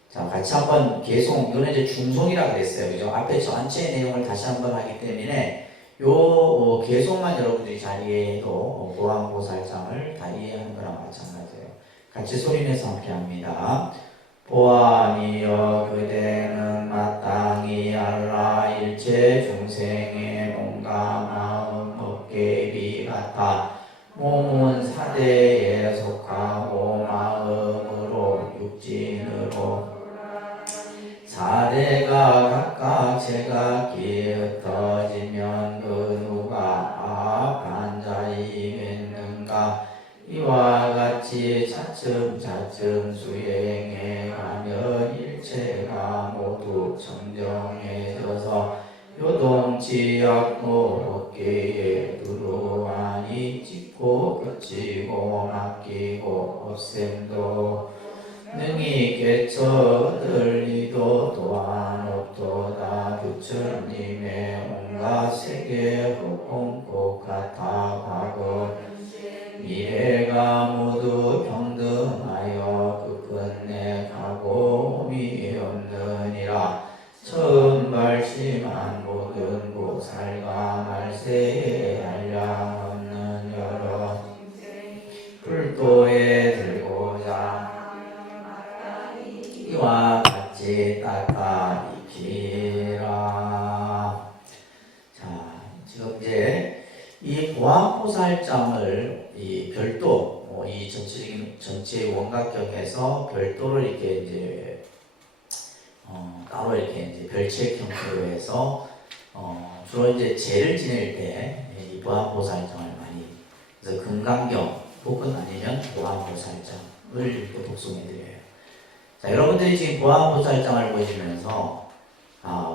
자, 같이 한번 개송, 이거는 이제 중송이라 그랬어요. 그죠? 앞에 전체 내용을 다시 한번 하기 때문에 요 개송만 여러분들이 잘 이해해도 보안보살장을 다 이해하는 거랑 마찬가지예요. 같이 소리내서 함께 합니다. 보안이여 그대는 마땅히 알라 일체 중생의 몸과 마음 어깨비 같아 몸은 사대에 속하고 마음으로 육진으로 사대가 각각 제각기 흩어지면 그 누가 악한 자이겠는가. 이와 같이 차츰차츰 수행해 가면 일체가 모두 청정해져서 요동치 않고 어깨에 두루하니 짚고 끝이고 맡기고 없앰도 능히 깨쳐 들리도 또한 없도다. 부처님의 온갖 세계 헛공고 같아 과거 미래가 모두 평등하여 끝끝내 가고움이 없느니라. 처음 발심한 모든 보살과 말세에 한량 없는 여러 불도에 들고자 이와 같이 닦아 익히라. 자, 지금 이제 이 보안보살장을 이 별도, 이 전체 원각경에서 별도를 이렇게 이제 따로 이렇게 이제 별책 형태로 해서 주로 이제 제를 지낼 때 이 보안보살장을 많이 그래서 금강경 혹은 아니면 보안보살장을 이렇게 독송해드려요. 자, 여러분들이 지금 보안보살장을 보시면서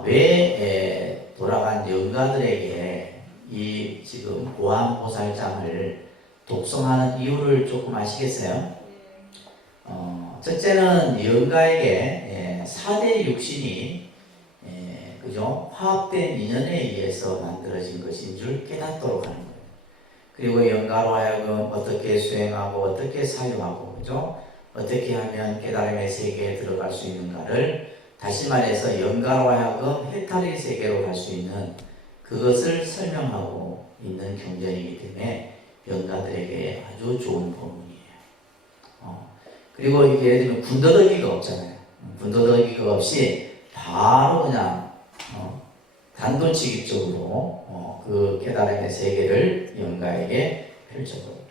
왜 돌아간 영가들에게 이 지금 보안보살장을 독송하는 이유를 조금 아시겠어요? 첫째는 영가에게 4대 육신이 그죠? 화합된 인연에 의해서 만들어진 것인 줄 깨닫도록 하는 거예요. 그리고 영가로 하여금 어떻게 수행하고 어떻게 사유하고 그죠? 어떻게 하면 깨달음의 세계에 들어갈 수 있는가를 다시 말해서 영가로 하여금 해탈의 세계로 갈 수 있는 그것을 설명하고 있는 경전이기 때문에 영가들에게 아주 좋은 법문이에요. 그리고 이게 예를 들면 군더더기가 없잖아요. 군더더기가 없이 바로 그냥 단도직입적으로 그 깨달음의 세계를 영가에게 펼쳐버려요.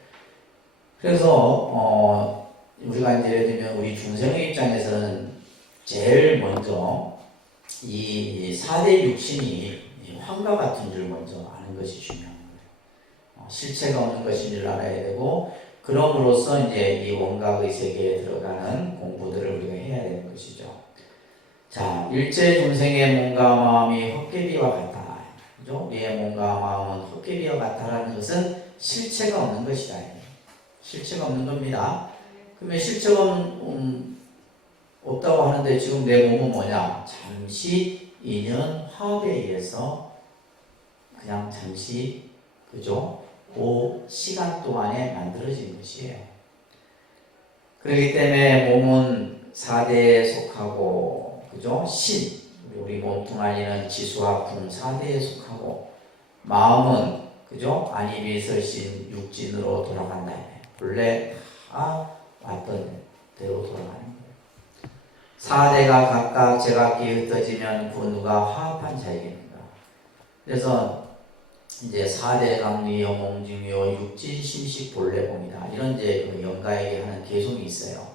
그래서 우리가 이제 예를 들면 우리 중생의 입장에서는 제일 먼저 이 4대 육신이 환과 같은 줄 먼저 아는 것이 중요한 거예요. 실체가 없는 것인 줄 알아야 되고 그럼으로써 이제 이 원각의 세계에 들어가는 공부들을 우리가 해야 되는 것이죠. 자, 일체 중생의 몸과 마음이 헛개비와 같다. 그죠? 우리의 몸과 마음은 헛개비와 같다라는 것은 실체가 없는 것이다. 실체가 없는 겁니다. 그러면 실체가 없다고 하는데 지금 내 몸은 뭐냐? 잠시 인연 화합에 의해서 그냥 잠시 그죠? 그 시간 동안에 만들어진 것이에요. 그렇기 때문에 몸은 4대에 속하고 그죠? 신, 우리 몸뚱아리는 지수와 궁 4대에 속하고 마음은 그죠? 안이비설신 육진으로 돌아간다. 본래 다 왔던 대로 돌아가는 거예요. 4대가 각각 제각기 흩어지면 그 누가 화합한 자이겠는가. 그래서 이제 4대 강리 영몽증요 육진 심식 본래봉이다. 이런 이제 그 영가에게 하는 개송이 있어요.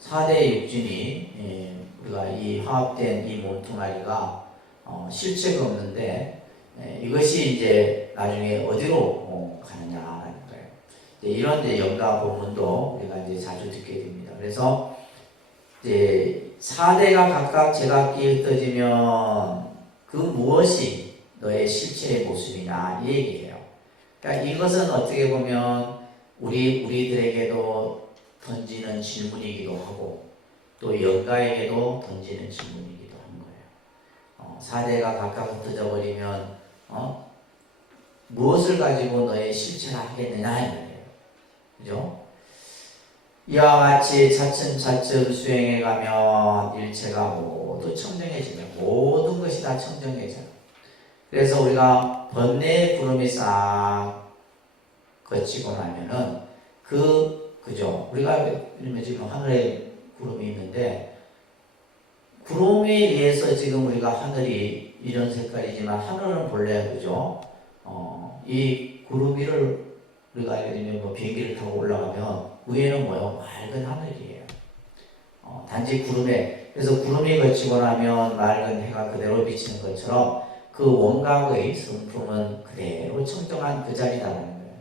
4대 육진이 우리가 이 화합된 이 몸뚱아리가 실체가 없는데 이것이 이제 나중에 어디로 가느냐라는 거예요. 이런 이제 영가 본문도 우리가 이제 자주 듣게 됩니다. 그래서 이제 4대가 각각 제각기 흩어지면 그 무엇이 너의 실체의 모습이냐 이 얘기예요. 그러니까 이것은 어떻게 보면 우리들에게도 던지는 질문이기도 하고 또 영가에게도 던지는 질문이기도 한 거예요. 4대가 각각 흩어져 버리면 무엇을 가지고 너의 실체를 하겠느냐 이 말이에요. 그죠? 이와 같이 차츰차츰 수행해 가면 일체가 모두 청정해지며 모든 것이 다 청정해져요. 그래서 우리가 번뇌의 구름이 싹 거치고 나면은 그죠? 우리가 지금 하늘에 구름이 있는데 구름에 의해서 지금 우리가 하늘이 이런 색깔이지만 하늘은 본래 그죠? 이 구름 위를 우리가 알게 되면 뭐 비행기를 타고 올라가면 위에는 뭐요? 맑은 하늘이에요. 단지 구름에 그래서 구름이 거치고 나면 맑은 해가 그대로 비치는 것처럼 그 원각의 성품은 그대로 청정한 그 자리다라는 거예요.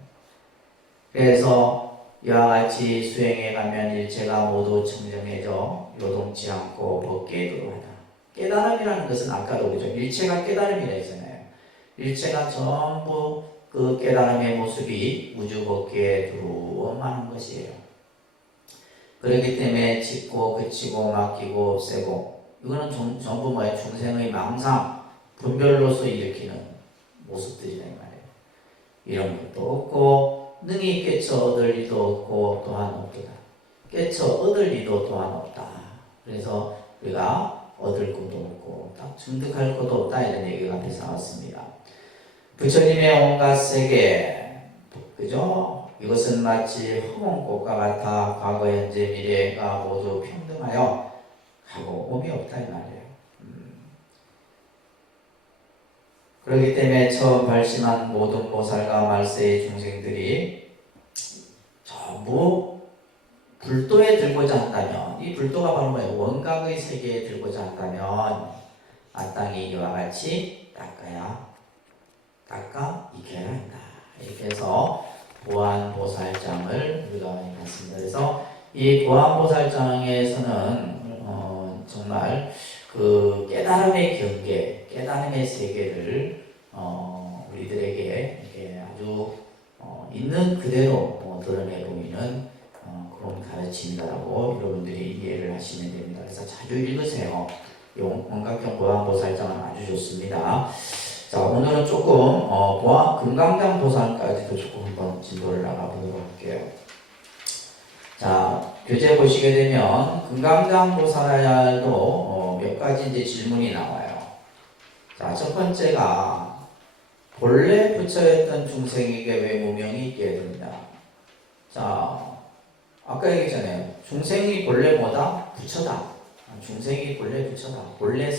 그래서 이와 같이 수행해 가면 일체가 모두 청정해져 요동치 않고 벗게 두루하다. 깨달음이라는 것은 아까도 그죠? 일체가 깨달음이라 했잖아요. 일체가 전부 그 깨달음의 모습이 우주 벗기에 두루만한 것이에요. 그렇기 때문에 짓고 그치고 맡기고 없애고 이거는 전부 뭐예요? 중생의 망상 분별로서 일으키는 모습들이란 말이에요. 이런 것도 없고 능히 깨쳐 얻을 리도 없고 또한 없도다. 깨쳐 얻을 리도 또한 없다. 그래서 우리가 얻을 것도 없고 딱 증득할 것도 없다 이런 얘기가 앞에서 나왔습니다. 부처님의 온갖 세계 그죠? 이것은 마치 허공꽃과 같아 과거 현재 미래가 모두 평등하여 하고 옴이 없다 이 말이에요. 그렇기 때문에 처음 발심한 모든 보살과 말세의 중생들이 전부 불도에 들고자 한다면 이 불도가 바로 뭐예요? 원각의 세계에 들고자 한다면 마땅히 이와 같이 닦아 익혀야 한다. 이렇게 해서 보안보살장을 우리가 많이 봤습니다. 그래서 이 보안보살장에서는 정말 그 깨달음의 경계, 깨달음의 세계를 우리들에게 이렇게 아주 있는 그대로 드러내 보이는 그런 가르침이다라고 여러분들이 이해를 하시면 됩니다. 그래서 자주 읽으세요. 원각경 보안보살장은 아주 좋습니다. 자, 오늘은 조금 금강장 보살까지도 조금 한번 진도를 나가보도록 할게요. 자, 교재 보시게 되면 금강장 보살도 몇 가지 이제 질문이 나와요. 자, 첫 번째가 본래 부처였던 중생에게 왜 무명이 있게 되느냐. 자, 아까 얘기했잖아요. 중생이 본래 뭐다? 부처다. 중생이 본래 부처다. 본래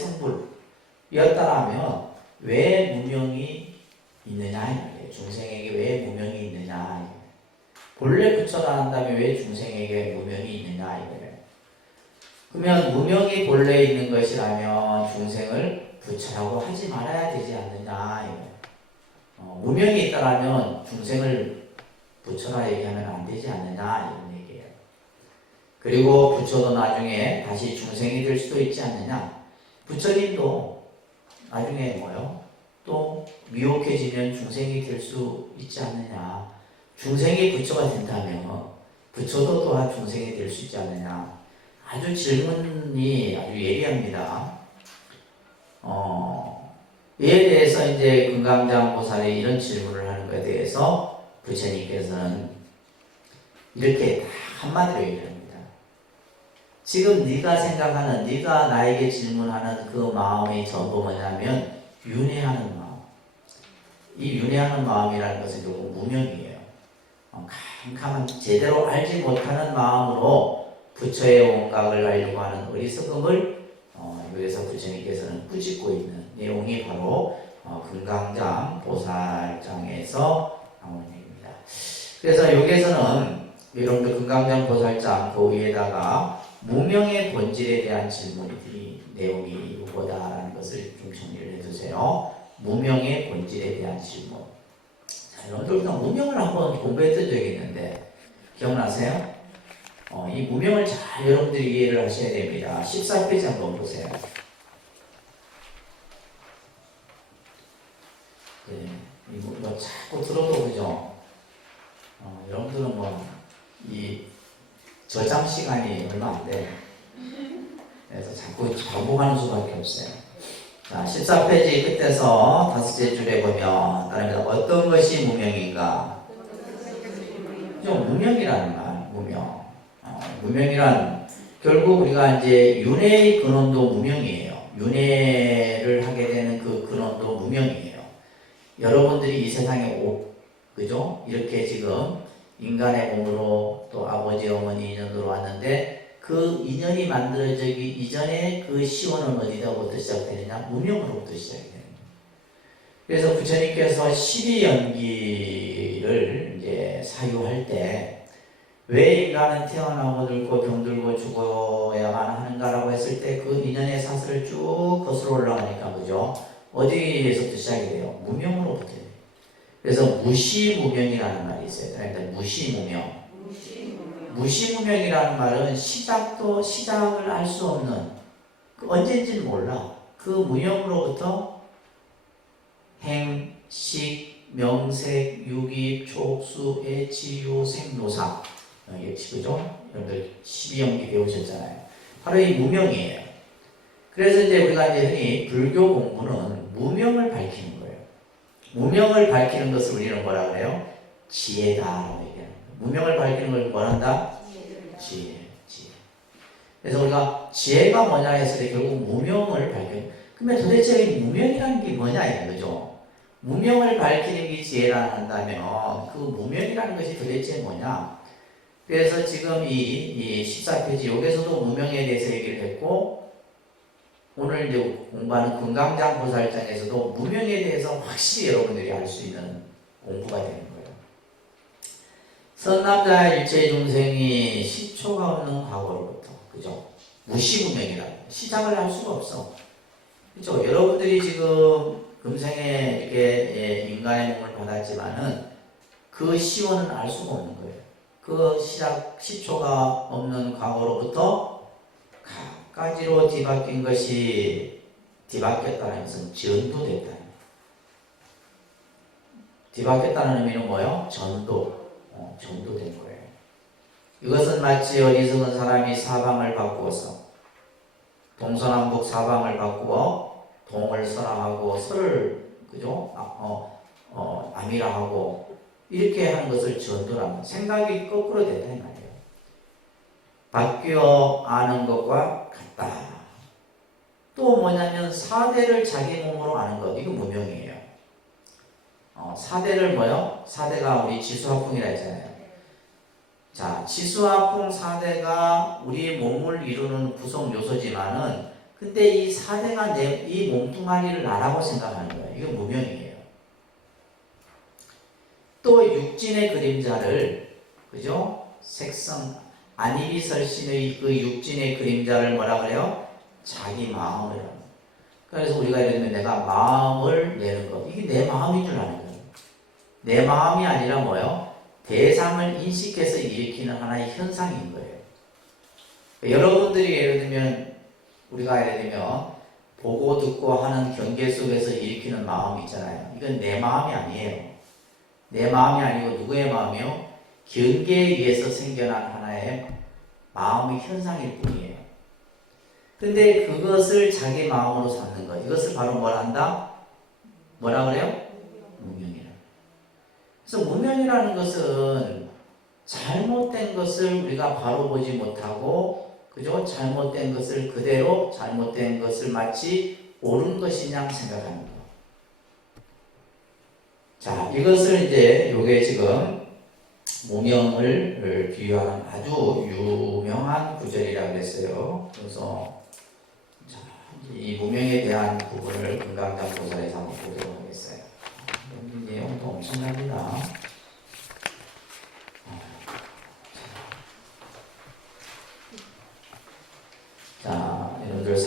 성불이었다라면 왜 무명이 있느냐 이 말이에요. 중생에게 왜 무명이 있느냐. 본래 부처라 한다면 왜 중생에게 무명이 있느냐 이거예요. 그러면 무명이 본래 있는 것이라면 중생을 부처라고 하지 말아야 되지 않느냐 이거예요. 무명이 있다라면 중생을 부처라 얘기하면 안 되지 않느냐 이런 얘기예요. 그리고 부처도 나중에 다시 중생이 될 수도 있지 않느냐. 부처님도 나중에 뭐요? 또 미혹해지면 중생이 될 수 있지 않느냐. 중생이 부처가 된다면 부처도 또한 중생이 될 수 있지 않느냐. 아주 질문이 아주 예리합니다. 이에 대해서 이제 금강장 보살이 이런 질문을 하는 것에 대해서 부처님께서는 이렇게 다 한마디로 얘기합니다. 지금 네가 생각하는, 네가 나에게 질문하는 그 마음이 전부 뭐냐면 윤회하는 마음. 이 윤회하는 마음이라는 것은 조금 무명이에요. 캄캄한 제대로 알지 못하는 마음으로 부처의 원각을 알려고 하는 어리석음을 여기서 부처님께서는 꾸짖고 있는 내용이 바로 금강장 보살장에서 나오는 얘기입니다. 그래서 여기에서는 여러분들 금강장 보살장 그 위에다가 무명의 본질에 대한 질문이 내용이 이거다라는 것을 좀 정리를 해주세요. 무명의 본질에 대한 질문. 자, 여러분들도 무명을 한번 공부했던 적이 있는데 기억나세요? 이 무명을 잘 여러분들이 이해를 하셔야 됩니다. 14페이지 한번 보세요. 네, 이거 자꾸 들어도 그죠? 여러분들은 이 저장 시간이 얼마 안 돼. 그래서 자꾸 반복하는 수밖에 없어요. 자, 14페이지 끝에서 다섯째 줄에 보면 따릅니다. 어떤 것이 무명인가? 무명이라는 말, 무명. 무명이란 결국 우리가 이제 윤회의 근원도 무명이에요. 윤회를 하게 되는 그 근원도 무명이에요. 여러분들이 이 세상에 그죠? 이렇게 지금 인간의 몸으로 또 아버지 어머니 인연으로 왔는데 그 인연이 만들어지기 이전에 그 시원은 어디다부터 시작되느냐? 무명으로부터 시작이 되는 거예요. 그래서 부처님께서 12연기를 이제 사유할 때 왜 인간은 태어나고 늙고 병들고 죽어야만 하는가라고 했을 때 그 인연의 사슬을 쭉 거슬러 올라가니까 그죠? 어디에서부터 시작이 돼요? 무명으로부터 돼요. 그래서 무시무명이라는 말이 있어요. 그러니까 무시무명. 무시무명이라는 말은 시작을 알 수 없는 언제인지는 몰라. 그 무명으로부터 행, 식, 명색, 유기, 촉수, 애치, 유, 생노사 그죠? 여러분들 12연기 배우셨잖아요. 바로 이 무명이에요. 그래서 이제 우리가 이제 흔히 불교 공부는 무명을 밝히는 거예요. 무명을 밝히는 것을 우리는 뭐라 그래요? 지혜다라고 얘기하는 거예요. 무명을 밝히는 걸 뭘 한다? 지혜. 그래서 우리가 지혜가 뭐냐 했을 때 결국 무명을 밝혀요. 그러면 도대체 이 무명이라는 게 뭐냐 이거죠. 무명을 밝히는 게 지혜라 한다면 그 무명이라는 것이 도대체 뭐냐? 그래서 지금 이 14페이지 여기서도 무명에 대해서 얘기를 했고 오늘 이제 공부하는 금강장 보살장에서도 무명에 대해서 확실히 여러분들이 알 수 있는 공부가 되는 거예요. 선남자 일체 중생이 시초가 없는 과거로부터 그죠? 무시무명이라 시작을 할 수가 없어. 그죠? 여러분들이 지금 금생에 이렇게 인간의 몸을 받았지만은 그 시원은 알 수가 없는 거예요. 그 시초가 없는 과거로부터 각가지로 뒤바뀐 것이 뒤바뀌었다는 것은 전도됐다. 뒤바뀌었다는 의미는 뭐예요? 전도된 거예요. 이것은 마치 어리석은 사람이 사방을 바꾸어서 동서남북 사방을 바꾸어 동을 설하고 설을 그죠? 암이라하고 이렇게 하는 것을 전도라는 생각이 거꾸로 됐다 이 말이에요. 바뀌어 아는 것과 같다. 또 뭐냐면 사대를 자기 몸으로 아는 것 이거 무명이에요. 사대를 뭐요? 사대가 우리 지수화풍이라 했잖아요. 자, 지수화풍 사대가 우리 몸을 이루는 구성 요소지만은 근데 이 사대가 이 몸뚱아리를 나라고 생각하는 거예요. 이거 무명이에요. 또 육진의 그림자를 그죠? 색성 안이비설신의 그 육진의 그림자를 뭐라 그래요? 자기 마음을. 그래서 우리가 예를 들면 내가 마음을 내는 것 이게 내 마음인 줄 아는 거예요. 내 마음이 아니라 뭐예요? 대상을 인식해서 일으키는 하나의 현상인 거예요. 여러분들이 예를 들면 우리가 예를 들면 보고 듣고 하는 경계 속에서 일으키는 마음이 있잖아요. 이건 내 마음이 아니에요. 내 마음이 아니고 누구의 마음이요? 경계에 의해서 생겨난 하나의 마음의 현상일 뿐이에요. 근데 그것을 자기 마음으로 삼는 것 이것을 바로 뭘 한다? 뭐라 그래요? 무명이라. 그래서 무명이라는 것은 잘못된 것을 우리가 바로 보지 못하고 그죠? 잘못된 것을 그대로 잘못된 것을 마치 옳은 것이냐 생각하는 것. 자, 이것을 이제 요게 지금 무명을 비유하는 아주 유명한 구절이라고 했어요. 그래서 자, 이 무명에 대한 부분을 금강장 보살에서 한번 보도록 하겠어요. 여기 내용도 엄청납니다.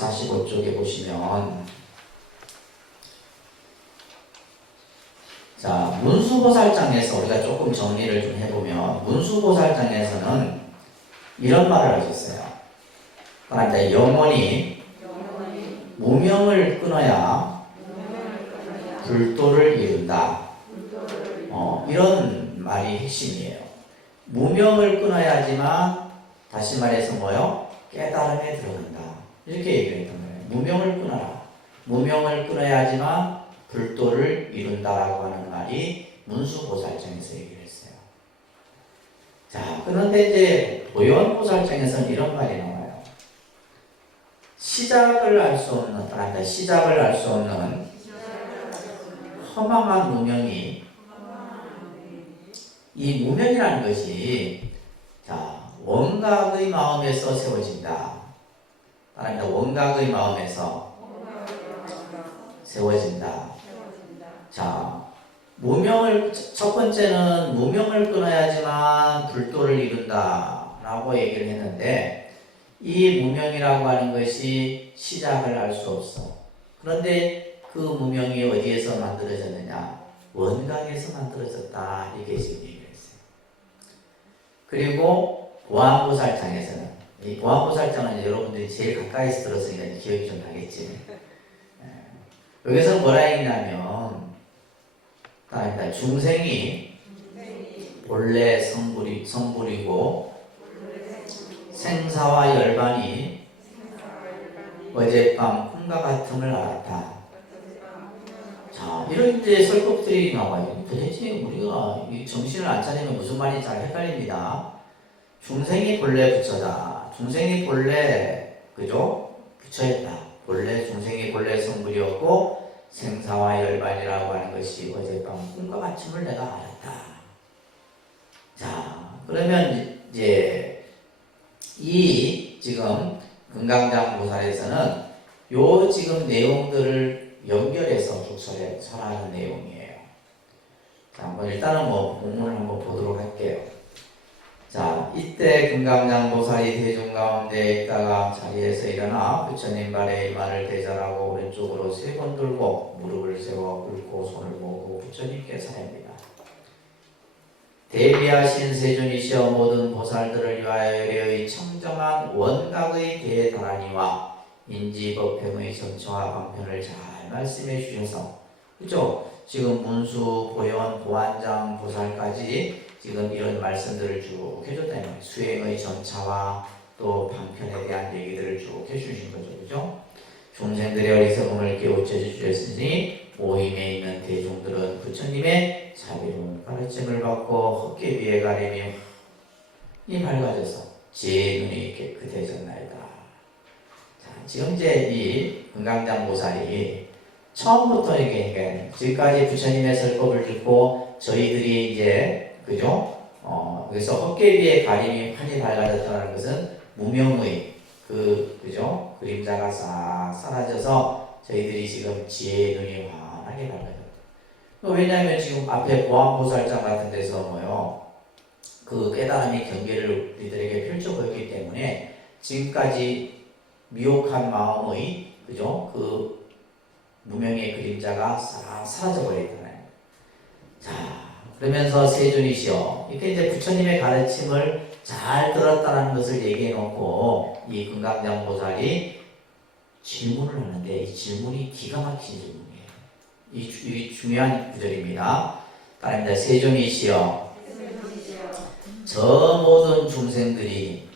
45쪽에 보시면 자, 문수보살장에서 우리가 조금 정리를 좀 해보면 문수보살장에서는 이런 말을 하셨어요. 그러니까 영원히 무명을 끊어야 불도를 이룬다. 이런 말이 핵심이에요. 무명을 끊어야지만 다시 말해서 뭐요? 깨달음에 들어간다. 이렇게 얘기를 했던 거예요. 무명을 끊어라. 무명을 끊어야지만 불도를 이룬다라고 하는 말이 문수보살장에서 얘기를 했어요. 자, 그런데 이제 보현보살장에서는 이런 말이 나와요. 시작을 알 수 없는, 그러니까 시작을 알 수 없는 허망한 무명이, 이 무명이라는 것이 자, 원각의 마음에서 세워진다. 그러니까 원각의 마음에서 세워진다. 자, 첫 번째는 무명을 끊어야지만 불도를 이룬다 라고 얘기를 했는데, 이 무명이라고 하는 것이 시작을 알 수 없어. 그런데 그 무명이 어디에서 만들어졌느냐? 원각에서 만들어졌다. 이게 지금 얘기를 했어요. 그리고 보안보살장에서는, 이 보안보살장은 여러분들이 제일 가까이서 들었으니까 기억이 좀 나겠지. 여기서 뭐라 했냐면, 중생이 본래 성불이고 생사와 열반이 어젯밤 꿈과 같음을 알았다. 자, 이런 이제 설법들이 나와요. 도대체 우리가 이 정신을 안 차리면 무슨 말인지 잘 헷갈립니다. 중생이 본래 부처다. 중생이 본래 그죠? 부처였다. 본래 중생이 본래 성불이었고 생사와 열반이라고 하는 것이 어젯밤 꿈과 같음을 내가 알았다. 자, 그러면 이제 이 지금 금강장 보살에서는 요 지금 내용들을 연결해서 쭉 설하는 내용이에요. 자, 한번 일단은 본문을 한번 보도록 할게요. 자, 이때 금강장 보살이 대중 가운데 있다가 자리에서 일어나 부처님 발에 이마를 대절하고 오른쪽으로 3번 돌고 무릎을 세워 꿇고 손을 모으고 부처님께 사입니다. 대비하신 세존이시여 모든 보살들을 위하여 의뢰의 청정한 원각의 대다라니와 인지법행의 정처와 방편을 잘 말씀해 주셔서, 그죠? 지금 문수, 보현, 보안장, 보살까지 지금 이런 말씀들을 쭉 해줬다. 수행의 정차와 또 방편에 대한 얘기들을 쭉 해주신 거죠. 그죠? 중생들의 어리석음을 깨우쳐 주셨으니 오임에 있는 대중들은 부처님의 자비로운 가르침을 받고 헛개비에 가리며 이 밝아져서 지혜의 눈이 깨끗해졌나이다. 자, 지금 이제 이 금강장 보살이 처음부터 이게 지금까지 부처님의 설법을 듣고 저희들이 이제 그죠? 그래서 헛개비의 가림이 환히 밝아졌다는 것은 무명의 그죠? 그림자가 싹 사라져서 저희들이 지금 지혜의 눈이 환하게 밝아졌다. 왜냐하면 지금 앞에 보안보살장 같은 데서 그 깨달음의 경계를 우리들에게 펼쳐 보였기 때문에 지금까지 미혹한 마음의 그죠? 그 무명의 그림자가 싹 사라져 버리잖아요. 자, 그러면서 세존이시여, 이렇게 이제 부처님의 가르침을 잘 들었다는 것을 얘기해 놓고 이 금강장 보살이 질문을 하는데 이 질문이 기가 막힌 질문이에요. 이 중요한 구절입니다. 따릅니다. 세존이시여, 저 모든 중생들이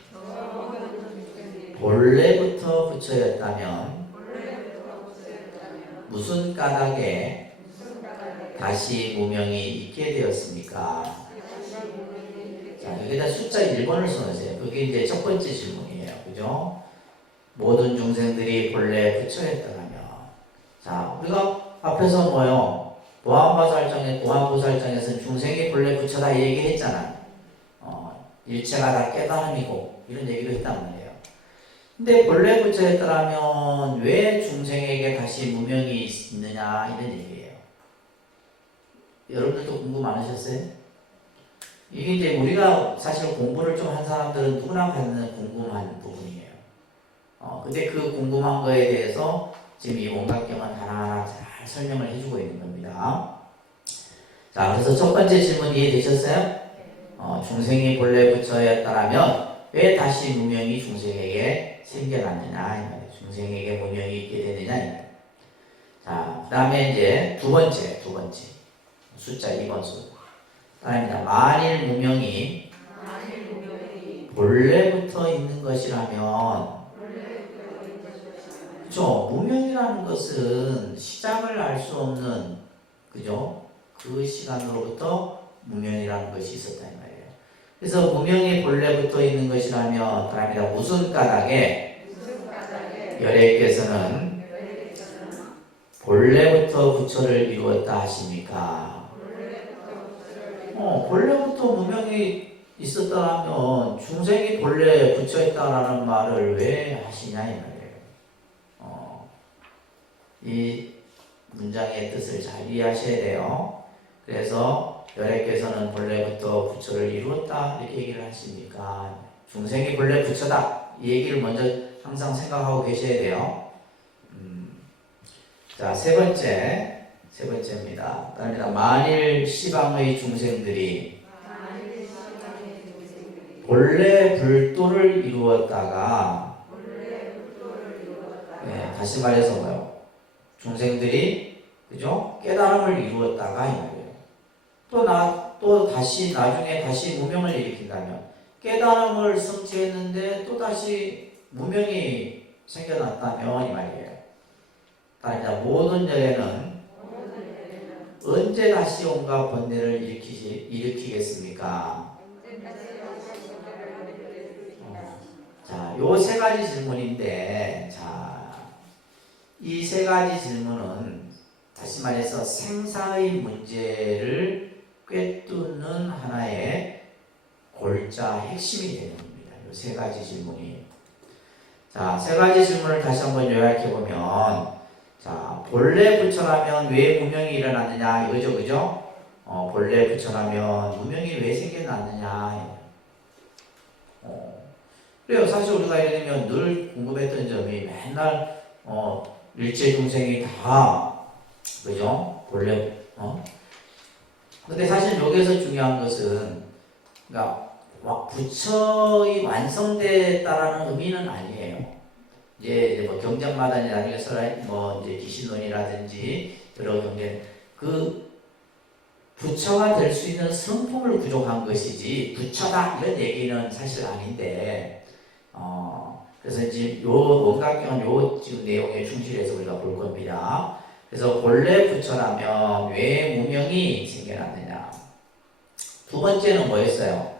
본래부터 부처였다면 무슨 까닭에 다시 무명이 있게 되었습니까? 자, 여기다 숫자 1번을 써놓으세요. 그게 이제 첫 번째 질문이에요. 그죠? 모든 중생들이 본래 부처였다면. 자, 우리가 앞에서 보안보살장에서는 중생이 본래 부처다 이 얘기했잖아요. 일체가 다 깨달음이고 이런 얘기를 했단 말이에요. 근데 본래 부처였다면 왜 중생에게 다시 무명이 있느냐 이런 얘기예요. 여러분들도 궁금 많으셨어요? 이게 이제 우리가 사실 공부를 좀 한 사람들은 누구나 갖는 궁금한 부분이에요. 근데 그 궁금한 거에 대해서 지금 이 원각경은 하나하나 잘 설명을 해주고 있는 겁니다. 자, 그래서 첫 번째 질문 이해되셨어요? 중생이 본래 부처였다라면 왜 다시 무명이 중생에게 생겨났느냐 이 말이에요. 중생에게 무명이 있게 되느냐 이 말이에요. 자, 그 다음에 이제 두 번째 숫자 2번 수 따라합니다. 만일 무명이 본래부터 있는 것이라면, 그죠? 무명이라는 것은 시작을 알 수 없는, 그죠? 그 시간으로부터 무명이라는 것이 있었다 이 말이에요. 그래서 무명이 본래부터 있는 것이라면, 따라합니다. 무슨 까닭에 열애께서는 본래부터 부처를 이루었다 하십니까? 본래부터 무명이 있었다면 중생이 본래 부처였다라는 말을 왜 하시냐 이 말이에요. 이 문장의 뜻을 잘 이해하셔야 돼요. 그래서 열애께서는 본래부터 부처를 이루었다 이렇게 얘기를 하십니까? 중생이 본래 부처다 이 얘기를 먼저 항상 생각하고 계셔야 돼요. 자, 세 번째입니다. 따릅니다. 만일 시방의 중생들이 본래 불도를 이루었다가, 네, 다시 말해서 뭐요? 중생들이, 그죠? 깨달음을 이루었다가 이 말이에요. 또 다시 나중에 다시 무명을 일으킨다면 깨달음을 성취했는데 또 다시 무명이 생겨났다면 이 말이에요. 따라서 모든 열애는 언제 다시 온갖 번뇌를 일으키겠습니까? 자, 요 세 가지 질문인데, 자, 이 세 가지 질문은 다시 말해서 생사의 문제를 꿰뚫는 하나의 골자 핵심이 되는 겁니다. 요 세 가지 질문이. 자, 세 가지 질문을 다시 한번 요약해 보면, 자, 본래 부처라면 왜 무명이 일어났느냐 이거죠, 그죠? 본래 부처라면 무명이 왜 생겨났느냐. 그래요. 사실 우리가 예를 들면 늘 궁금했던 점이 맨날 일체 중생이 다, 그죠? 본래 근데 사실 여기서 중요한 것은, 그러니까 부처의 완성됐다라는 의미는 아니에요. 이제 뭐 경전마다니라든지 뭐 이제 기신론이라든지 여러 경전 그 부처가 될 수 있는 성품을 부족한 것이지 부처다 이런 얘기는 사실 아닌데, 그래서 이제 요 원각경은 요 지금 내용에 충실해서 우리가 볼 겁니다. 그래서 본래 부처라면 왜 무명이 생겨났느냐? 두 번째는 뭐였어요?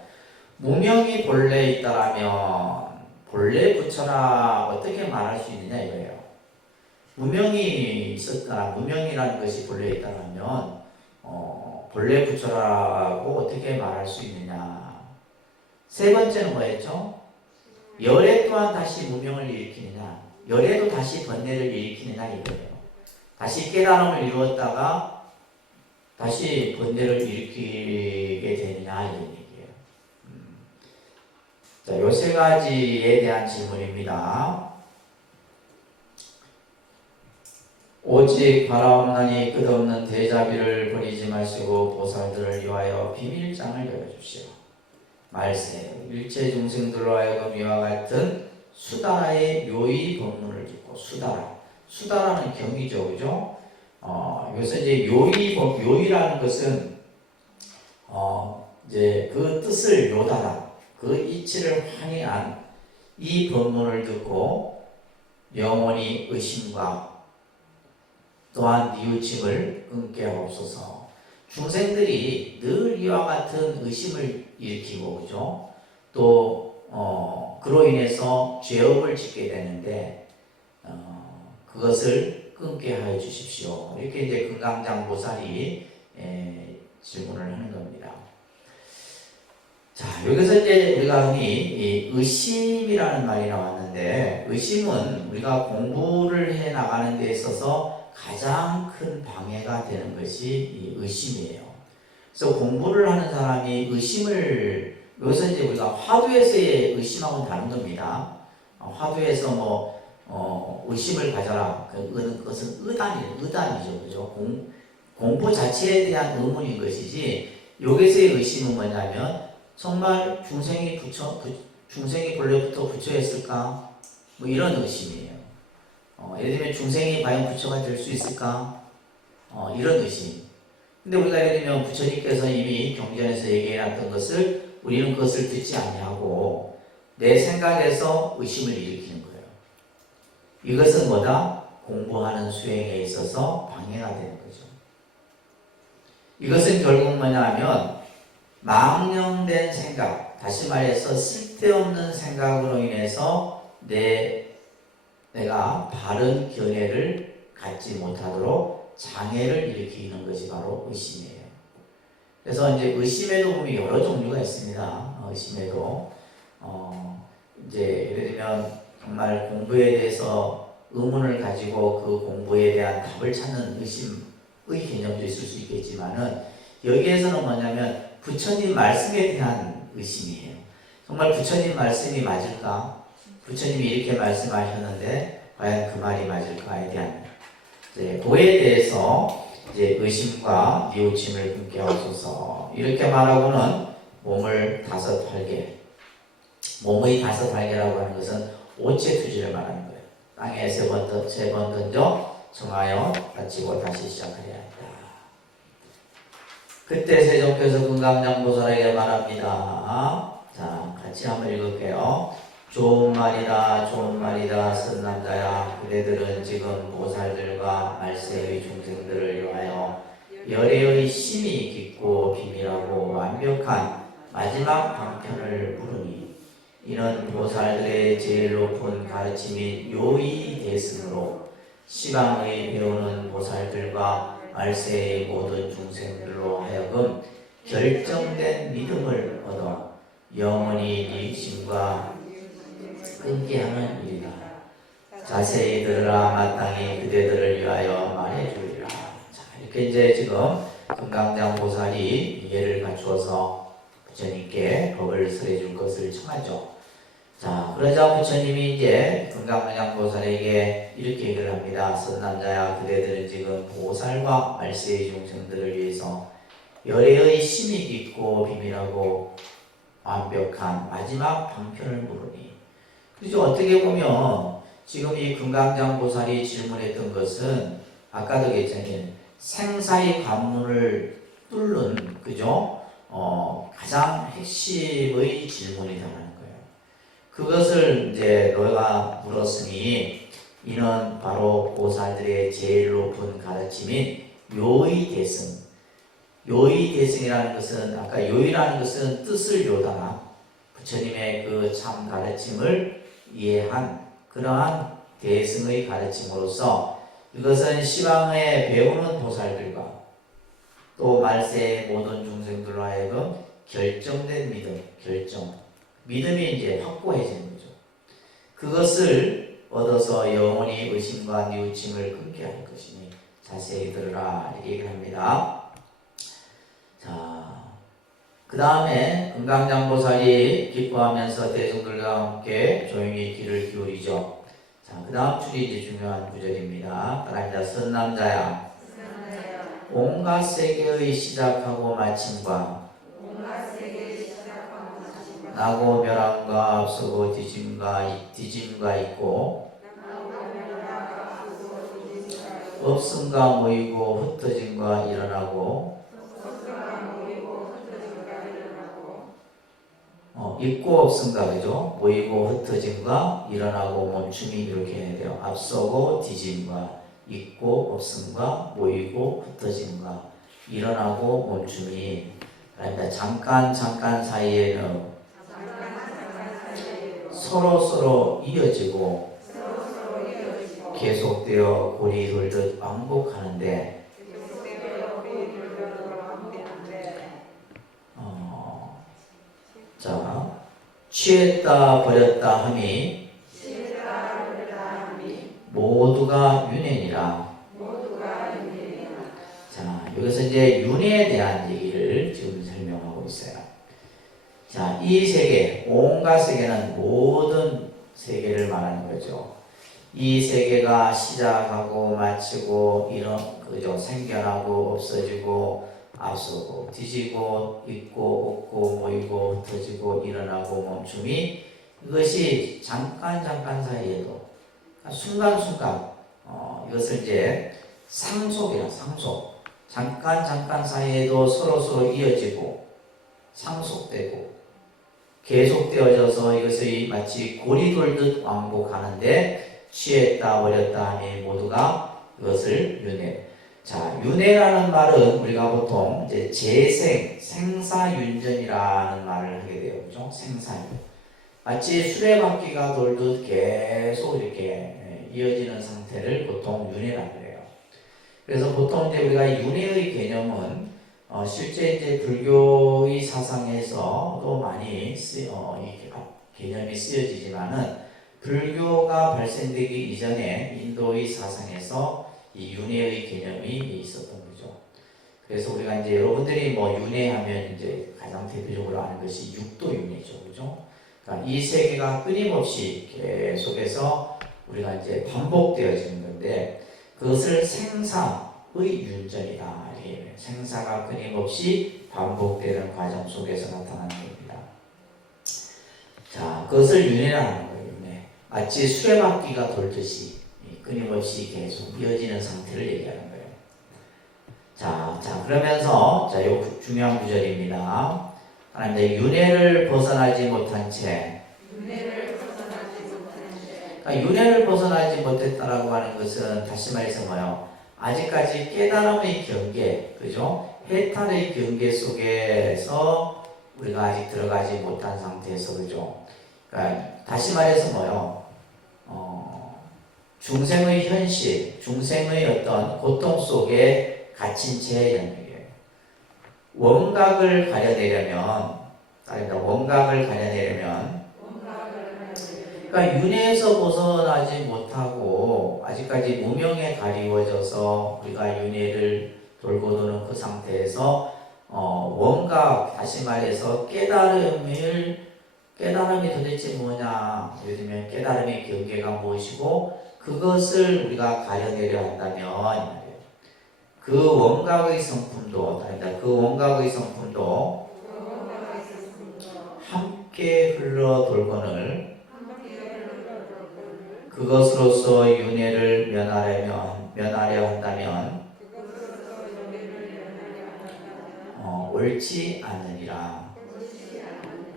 무명이 본래 있다라면 본래 부처라 어떻게 말할 수 있느냐 이거예요. 무명이 있었다, 무명이라는 것이 본래 있다라면 본래 부처라고 어떻게 말할 수 있느냐. 세 번째는 뭐였죠? 열애 또한 다시 무명을 일으키느냐, 열애도 다시 번뇌를 일으키느냐 이거예요. 다시 깨달음을 이루었다가 다시 번뇌를 일으키게 되느냐 이런 얘기예요. 자, 요 세 가지에 대한 질문입니다. 오직 바라옵나니 끝없는 대자비를 버리지 마시고 보살들을 위하여 비밀장을 열어주시오. 말세 일체 중생들로 하여금 이와 같은 수다라의 요의 법문을 듣고, 수다라는 경이죠, 그죠? 여기서 이제 요의라는 것은 이제 그 뜻을 요다라, 그 이치를 환희한 이 법문을 듣고 영원히 의심과 또한 뉘우침을 끊게 하옵소서. 중생들이 늘 이와 같은 의심을 일으키고, 그죠? 또 그로 인해서 죄업을 짓게 되는데 그것을 끊게 하여 주십시오. 이렇게 이제 금강장 보살이 질문을 하는 겁니다. 자, 여기서 이제 우리가 흔히 이 의심이라는 말이 나왔는데, 의심은 우리가 공부를 해 나가는 데 있어서 가장 큰 방해가 되는 것이 이 의심이에요. 그래서 공부를 하는 사람이 의심을, 여기서 이제 우리가 화두에서의 의심하고는 다른 겁니다. 화두에서 의심을 가져라. 그것은 의단이죠. 그죠? 공부 자체에 대한 의문인 것이지, 여기서의 의심은 뭐냐면, 정말 중생이 본래부터 부처였을까? 이런 의심이에요. 예를 들면 중생이 과연 부처가 될 수 있을까? 이런 의심. 근데 우리가 예를 들면 부처님께서 이미 경전에서 얘기해놨던 것을 우리는 그것을 듣지 아니하고 내 생각에서 의심을 일으키는 거예요. 이것은 뭐다? 공부하는 수행에 있어서 방해가 되는 거죠. 이것은 결국 뭐냐면 망령된 생각, 다시 말해서 쓸데없는 생각으로 인해서 내가 바른 견해를 갖지 못하도록 장애를 일으키는 것이 바로 의심이에요. 그래서 이제 의심에도 보면 여러 종류가 있습니다. 의심에도 이제 예를 들면 정말 공부에 대해서 의문을 가지고 그 공부에 대한 답을 찾는 의심의 개념도 있을 수 있겠지만은, 여기에서는 뭐냐면 부처님 말씀에 대한 의심이에요. 정말 부처님 말씀이 맞을까? 부처님이 이렇게 말씀하셨는데 과연 그 말이 맞을까에 대한 그에 대해서 이제 의심과 뉘우침을 끊게 하소서. 이렇게 말하고는 몸의 다섯 활개라고 하는 것은 오체 투지를 말하는 거예요. 땅에 세 번 던져 정하여 바치고 다시 시작하려 한다. 그때 세종께서 금강장보살에게 말합니다. 자, 같이 한번 읽을게요. 좋은 말이다, 좋은 말이다, 선남자야. 그대들은 지금 보살들과 말세의 중생들을 위하여 열애의 심이 깊고 비밀하고 완벽한 마지막 방편을 물으니, 이는 보살들의 제일 높은 가르침이 요의 대승으로 시방의 배우는 보살들과 말세의 모든 중생들로 하여금 결정된 믿음을 얻어 영원히 이익심과 끊게 하는 일이다. 자세히 들으라. 마땅히 그대들을 위하여 말해주리라. 자, 이렇게 이제 지금 금강장 보살이 예를 갖추어서 부처님께 법을 설해줄 것을 청하죠. 자, 그러자 부처님이 이제 금강장 보살에게 이렇게 얘기를 합니다. 선남자야, 그대들은 지금 보살과 말세의 중생들을 위해서 열애의 심이 깊고 비밀하고 완벽한 마지막 방편을 물으니, 그죠? 어떻게 보면 지금 이 금강장 보살이 질문했던 것은 아까도 얘기했잖아요. 생사의 관문을 뚫는, 그죠? 가장 핵심의 질문이라는 거예요. 그것을 이제 너가 물었으니 이는 바로 보살들의 제일 높은 가르침인 요의 대승. 요의 대승이라는 것은, 아까 요의라는 것은 뜻을 요다나 부처님의 그 참 가르침을 이해한 그러한 대승의 가르침으로서, 이것은 시방에 배우는 보살들과 또 말세의 모든 중생들로 하여금 결정된 믿음이 이제 확고해지는 거죠. 그것을 얻어서 영원히 의심과 뉘우침을 끊게 할 것이니 자세히 들으라, 이렇게 얘기를 합니다. 자, 그 다음에 금강장보살이 기뻐하면서 대중들과 함께 조용히 귀를 기울이죠. 자, 그 다음 줄이 이제 중요한 구절입니다. 따라합니다. 선남자야, 온갖 세계의 시작하고 마침과 나고 멸함과 앞서고 뒤짐과 있고 없음과 모이고 흩어짐과 일어나고 있고 없음과, 그죠? 모이고 흩어짐과 일어나고 멈춤이, 이렇게 해야 돼요. 앞서고 뒤짐과 있고 없음과 모이고 흩어짐과 일어나고 멈춤이, 그러니까 잠깐 사이에는 서로 이어지고 계속되어 고리 돌듯 왕복하는데, 자, 취했다 버렸다 함이 모두가 윤회니라. 자, 여기서 이제 윤회에 대한 얘기를 지금 설명하고 있어요. 자, 이 세계, 온갖 세계는 모든 세계를 말하는 거죠. 이 세계가 시작하고 마치고 이런 그죠 생겨나고 없어지고 앞서고 뒤지고 있고 없고 모이고 흩어지고 일어나고 멈춤이 이것이 잠깐 사이에도 순간순간 이것을 이제 상속이라 상속 잠깐 사이에도 서로 이어지고 상속되고 계속되어져서 이것이 마치 고리 돌듯 왕복하는데 취했다 버렸다 하니 모두가 이것을 윤회. 자, 윤회라는 말은 우리가 보통 이제 재생, 생사윤전이라는 말을 하게 돼요. 그죠? 생사윤. 마치 수레바퀴가 돌듯 계속 이렇게 이어지는 상태를 보통 윤회라고 해요. 그래서 보통 이제 우리가 윤회의 개념은 실제 이제 불교의 사상에서도 많이 이 개념이 쓰여지지만은 불교가 발생되기 이전에 인도의 사상에서 이 윤회의 개념이 있었던 거죠. 그래서 우리가 이제 여러분들이 뭐 윤회하면 이제 가장 대표적으로 아는 것이 육도 윤회죠, 그죠? 그러니까 이 세계가 끊임없이 계속해서 우리가 이제 반복되어지는 건데 그것을 생사의 윤전이다. 생사가 끊임없이 반복되는 과정 속에서 나타나는 겁니다. 자, 그것을 윤회라는 거예요. 윤회. 마치 수레바퀴가 돌듯이 끊임없이 계속 이어지는 상태를 얘기하는 거예요. 자, 그러면서 요 중요한 구절입니다. 하나님, 윤회를 벗어나지 못한 채. 그러니까 윤회를 벗어나지 못했다라고 하는 것은 다시 말해서 뭐요? 아직까지 깨달음의 경계, 그죠? 해탈의 경계 속에서 우리가 아직 들어가지 못한 상태에서, 그죠? 그러니까 다시 말해서 뭐요? 중생의 현실, 중생의 어떤 고통 속에 갇힌 채의 영역이에요. 원각을 가려내려면, 그러니까 윤회에서 벗어나지 못하고 아직까지 무명에 가리워져서 우리가 윤회를 돌고 도는 그 상태에서 원각, 다시 말해서 깨달음이 도대체 뭐냐, 예를 들면 깨달음의 경계가 무엇이고 그것을 우리가 가려내려 한다면 그 원각의 성품도 함께 흘러 돌거늘 그것으로서 윤회를 면하려 한다면 옳지 않으리라.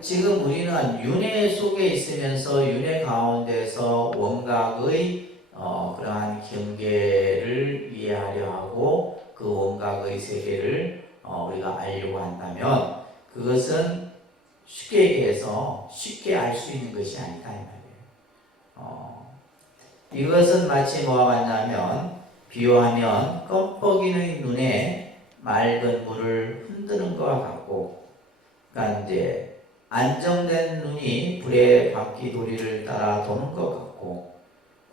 지금 우리는 윤회 속에 있으면서 윤회 가운데서 원각의 그러한 경계를 이해하려 하고 그 원각의 세계를 우리가 알려고 한다면 그것은 쉽게 얘기해서 쉽게 알 수 있는 것이 아니다 이 말이에요. 이것은 마치 뭐와 같냐면 비유하면 껌뻑이는 눈에 맑은 물을 흔드는 것과 같고, 그러니까 이제 안정된 눈이 불의 바퀴돌이를 따라 도는 것 같고,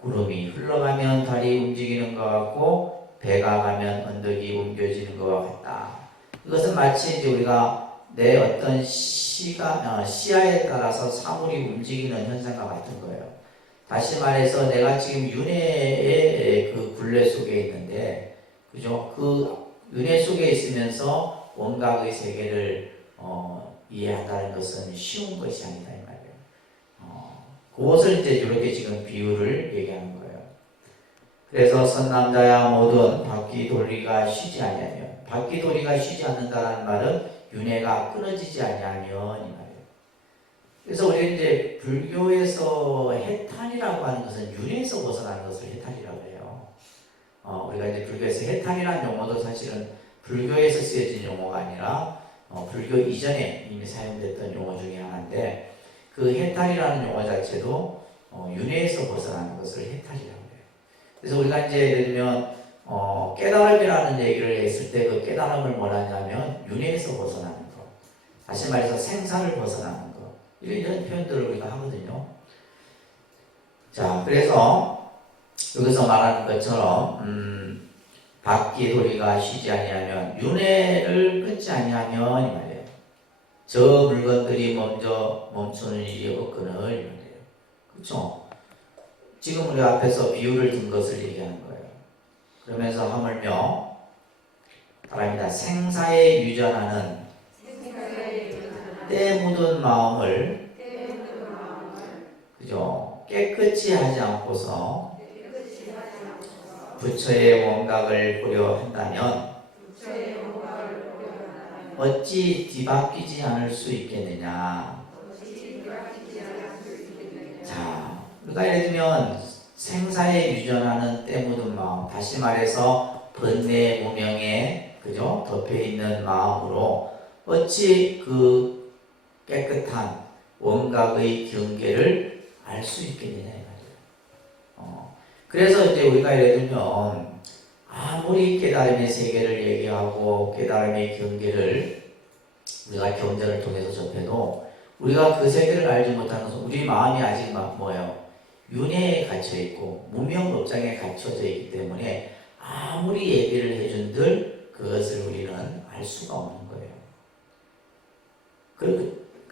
구름이 흘러가면 달이 움직이는 것 같고, 배가 가면 언덕이 옮겨지는 것과 같다. 이것은 마치 이제 우리가 내 어떤 시야에 따라서 사물이 움직이는 현상과 같은 거예요. 다시 말해서 내가 지금 윤회의 그 굴레 속에 있는데, 그죠? 그 윤회 속에 있으면서 원각의 세계를 이해한다는 것은 쉬운 것이 아니다 이 말이에요. 그것을 이제 이렇게 지금 비유를 얘기하는 거예요. 그래서 선남자야 모든 바퀴돌이가 쉬지 아니하면, 바퀴돌이가 쉬지 않는다는 말은 윤회가 끊어지지 아니하면 이 말이에요. 그래서 우리 이제 불교에서 해탈이라고 하는 것은 윤회에서 벗어나는 것을 해탈이라고 해요. 우리가 이제 불교에서 해탈이라는 용어도 사실은 불교에서 쓰여진 용어가 아니라 불교 이전에 이미 사용됐던 용어 중에 하나인데 그 해탈이라는 용어 자체도 윤회에서 벗어나는 것을 해탈이라고 해요. 그래서 우리가 이제 예를 들면 깨달음이라는 얘기를 했을 때 그 깨달음을 뭐라냐면 윤회에서 벗어나는 것, 다시 말해서 생사를 벗어나는 것, 이런 표현들을 우리가 하거든요. 자, 그래서 여기서 말하는 것처럼 바퀴돌이가 쉬지 아니하면, 윤회를 끊지 아니하면 이 말이에요. 저 물건들이 먼저 멈추는 일이 없거늘 이 말이에요. 그렇죠? 지금 우리 앞에서 비유를 든 것을 얘기하는 거예요. 그러면서 하물며 바랍니다. 생사에 유전하는 때 묻은 마음을 그죠? 깨끗이 하지 않고서 부처의 원각을 보려 한다면 어찌 뒤바뀌지 않을 수 있겠느냐. 자, 우리가 예를 들면 생사에 유전하는 때 묻은 마음, 다시 말해서 번뇌 무명에 그죠? 덮여 있는 마음으로 어찌 그 깨끗한 원각의 경계를 알 수 있겠느냐 이 말이에요. 그래서 이제 우리가 예를 들면 아무리 깨달음의 세계를 얘기하고 깨달음의 경계를 우리가 경전을 통해서 접해도 우리가 그 세계를 알지 못하는 것은 우리 마음이 아직 막 뭐예요? 윤회에 갇혀 있고 무명업장에 갇혀져 있기 때문에 아무리 얘기를 해준들 그것을 우리는 알 수가 없는 거예요.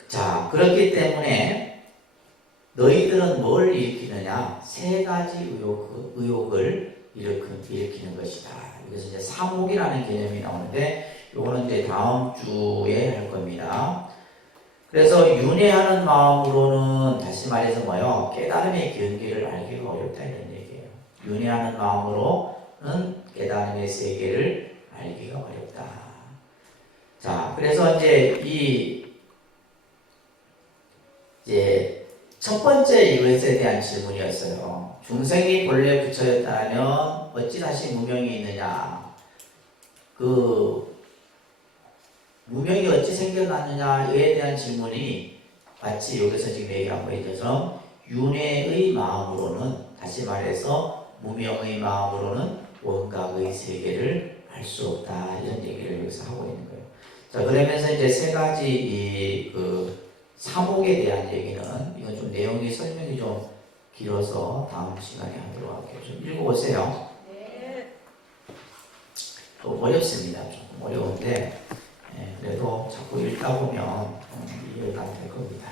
자, 그렇기 때문에 너희들은 뭘 일으키느냐? 세 가지 의혹을 일으키는 것이다. 그래서 이제 사목이라는 개념이 나오는데 요거는 이제 다음 주에 할 겁니다. 그래서 윤회하는 마음으로는 다시 말해서 뭐요? 깨달음의 경계를 알기가 어렵다 이런 얘기예요. 윤회하는 마음으로는 깨달음의 세계를 알기가 어렵다. 자, 그래서 이제 첫 번째 이것에 대한 질문이었어요. 중생이 본래 부처였다면 어찌 다시 무명이 있느냐? 그 무명이 어찌 생겨났느냐에 대한 질문이 마치 여기서 지금 얘기한 거에 대해서 윤회의 마음으로는 다시 말해서 무명의 마음으로는 원각의 세계를 알 수 없다 이런 얘기를 여기서 하고 있는 거예요. 자, 그러면서 이제 세 가지 그 사목에 대한 얘기는 이건 좀 내용이 설명이 좀 길어서 다음 시간에 하도록 할게요. 좀 읽어보세요. 좀 어렵습니다. 조금 어려운데 그래도 자꾸 읽다 보면 이해가 될 겁니다.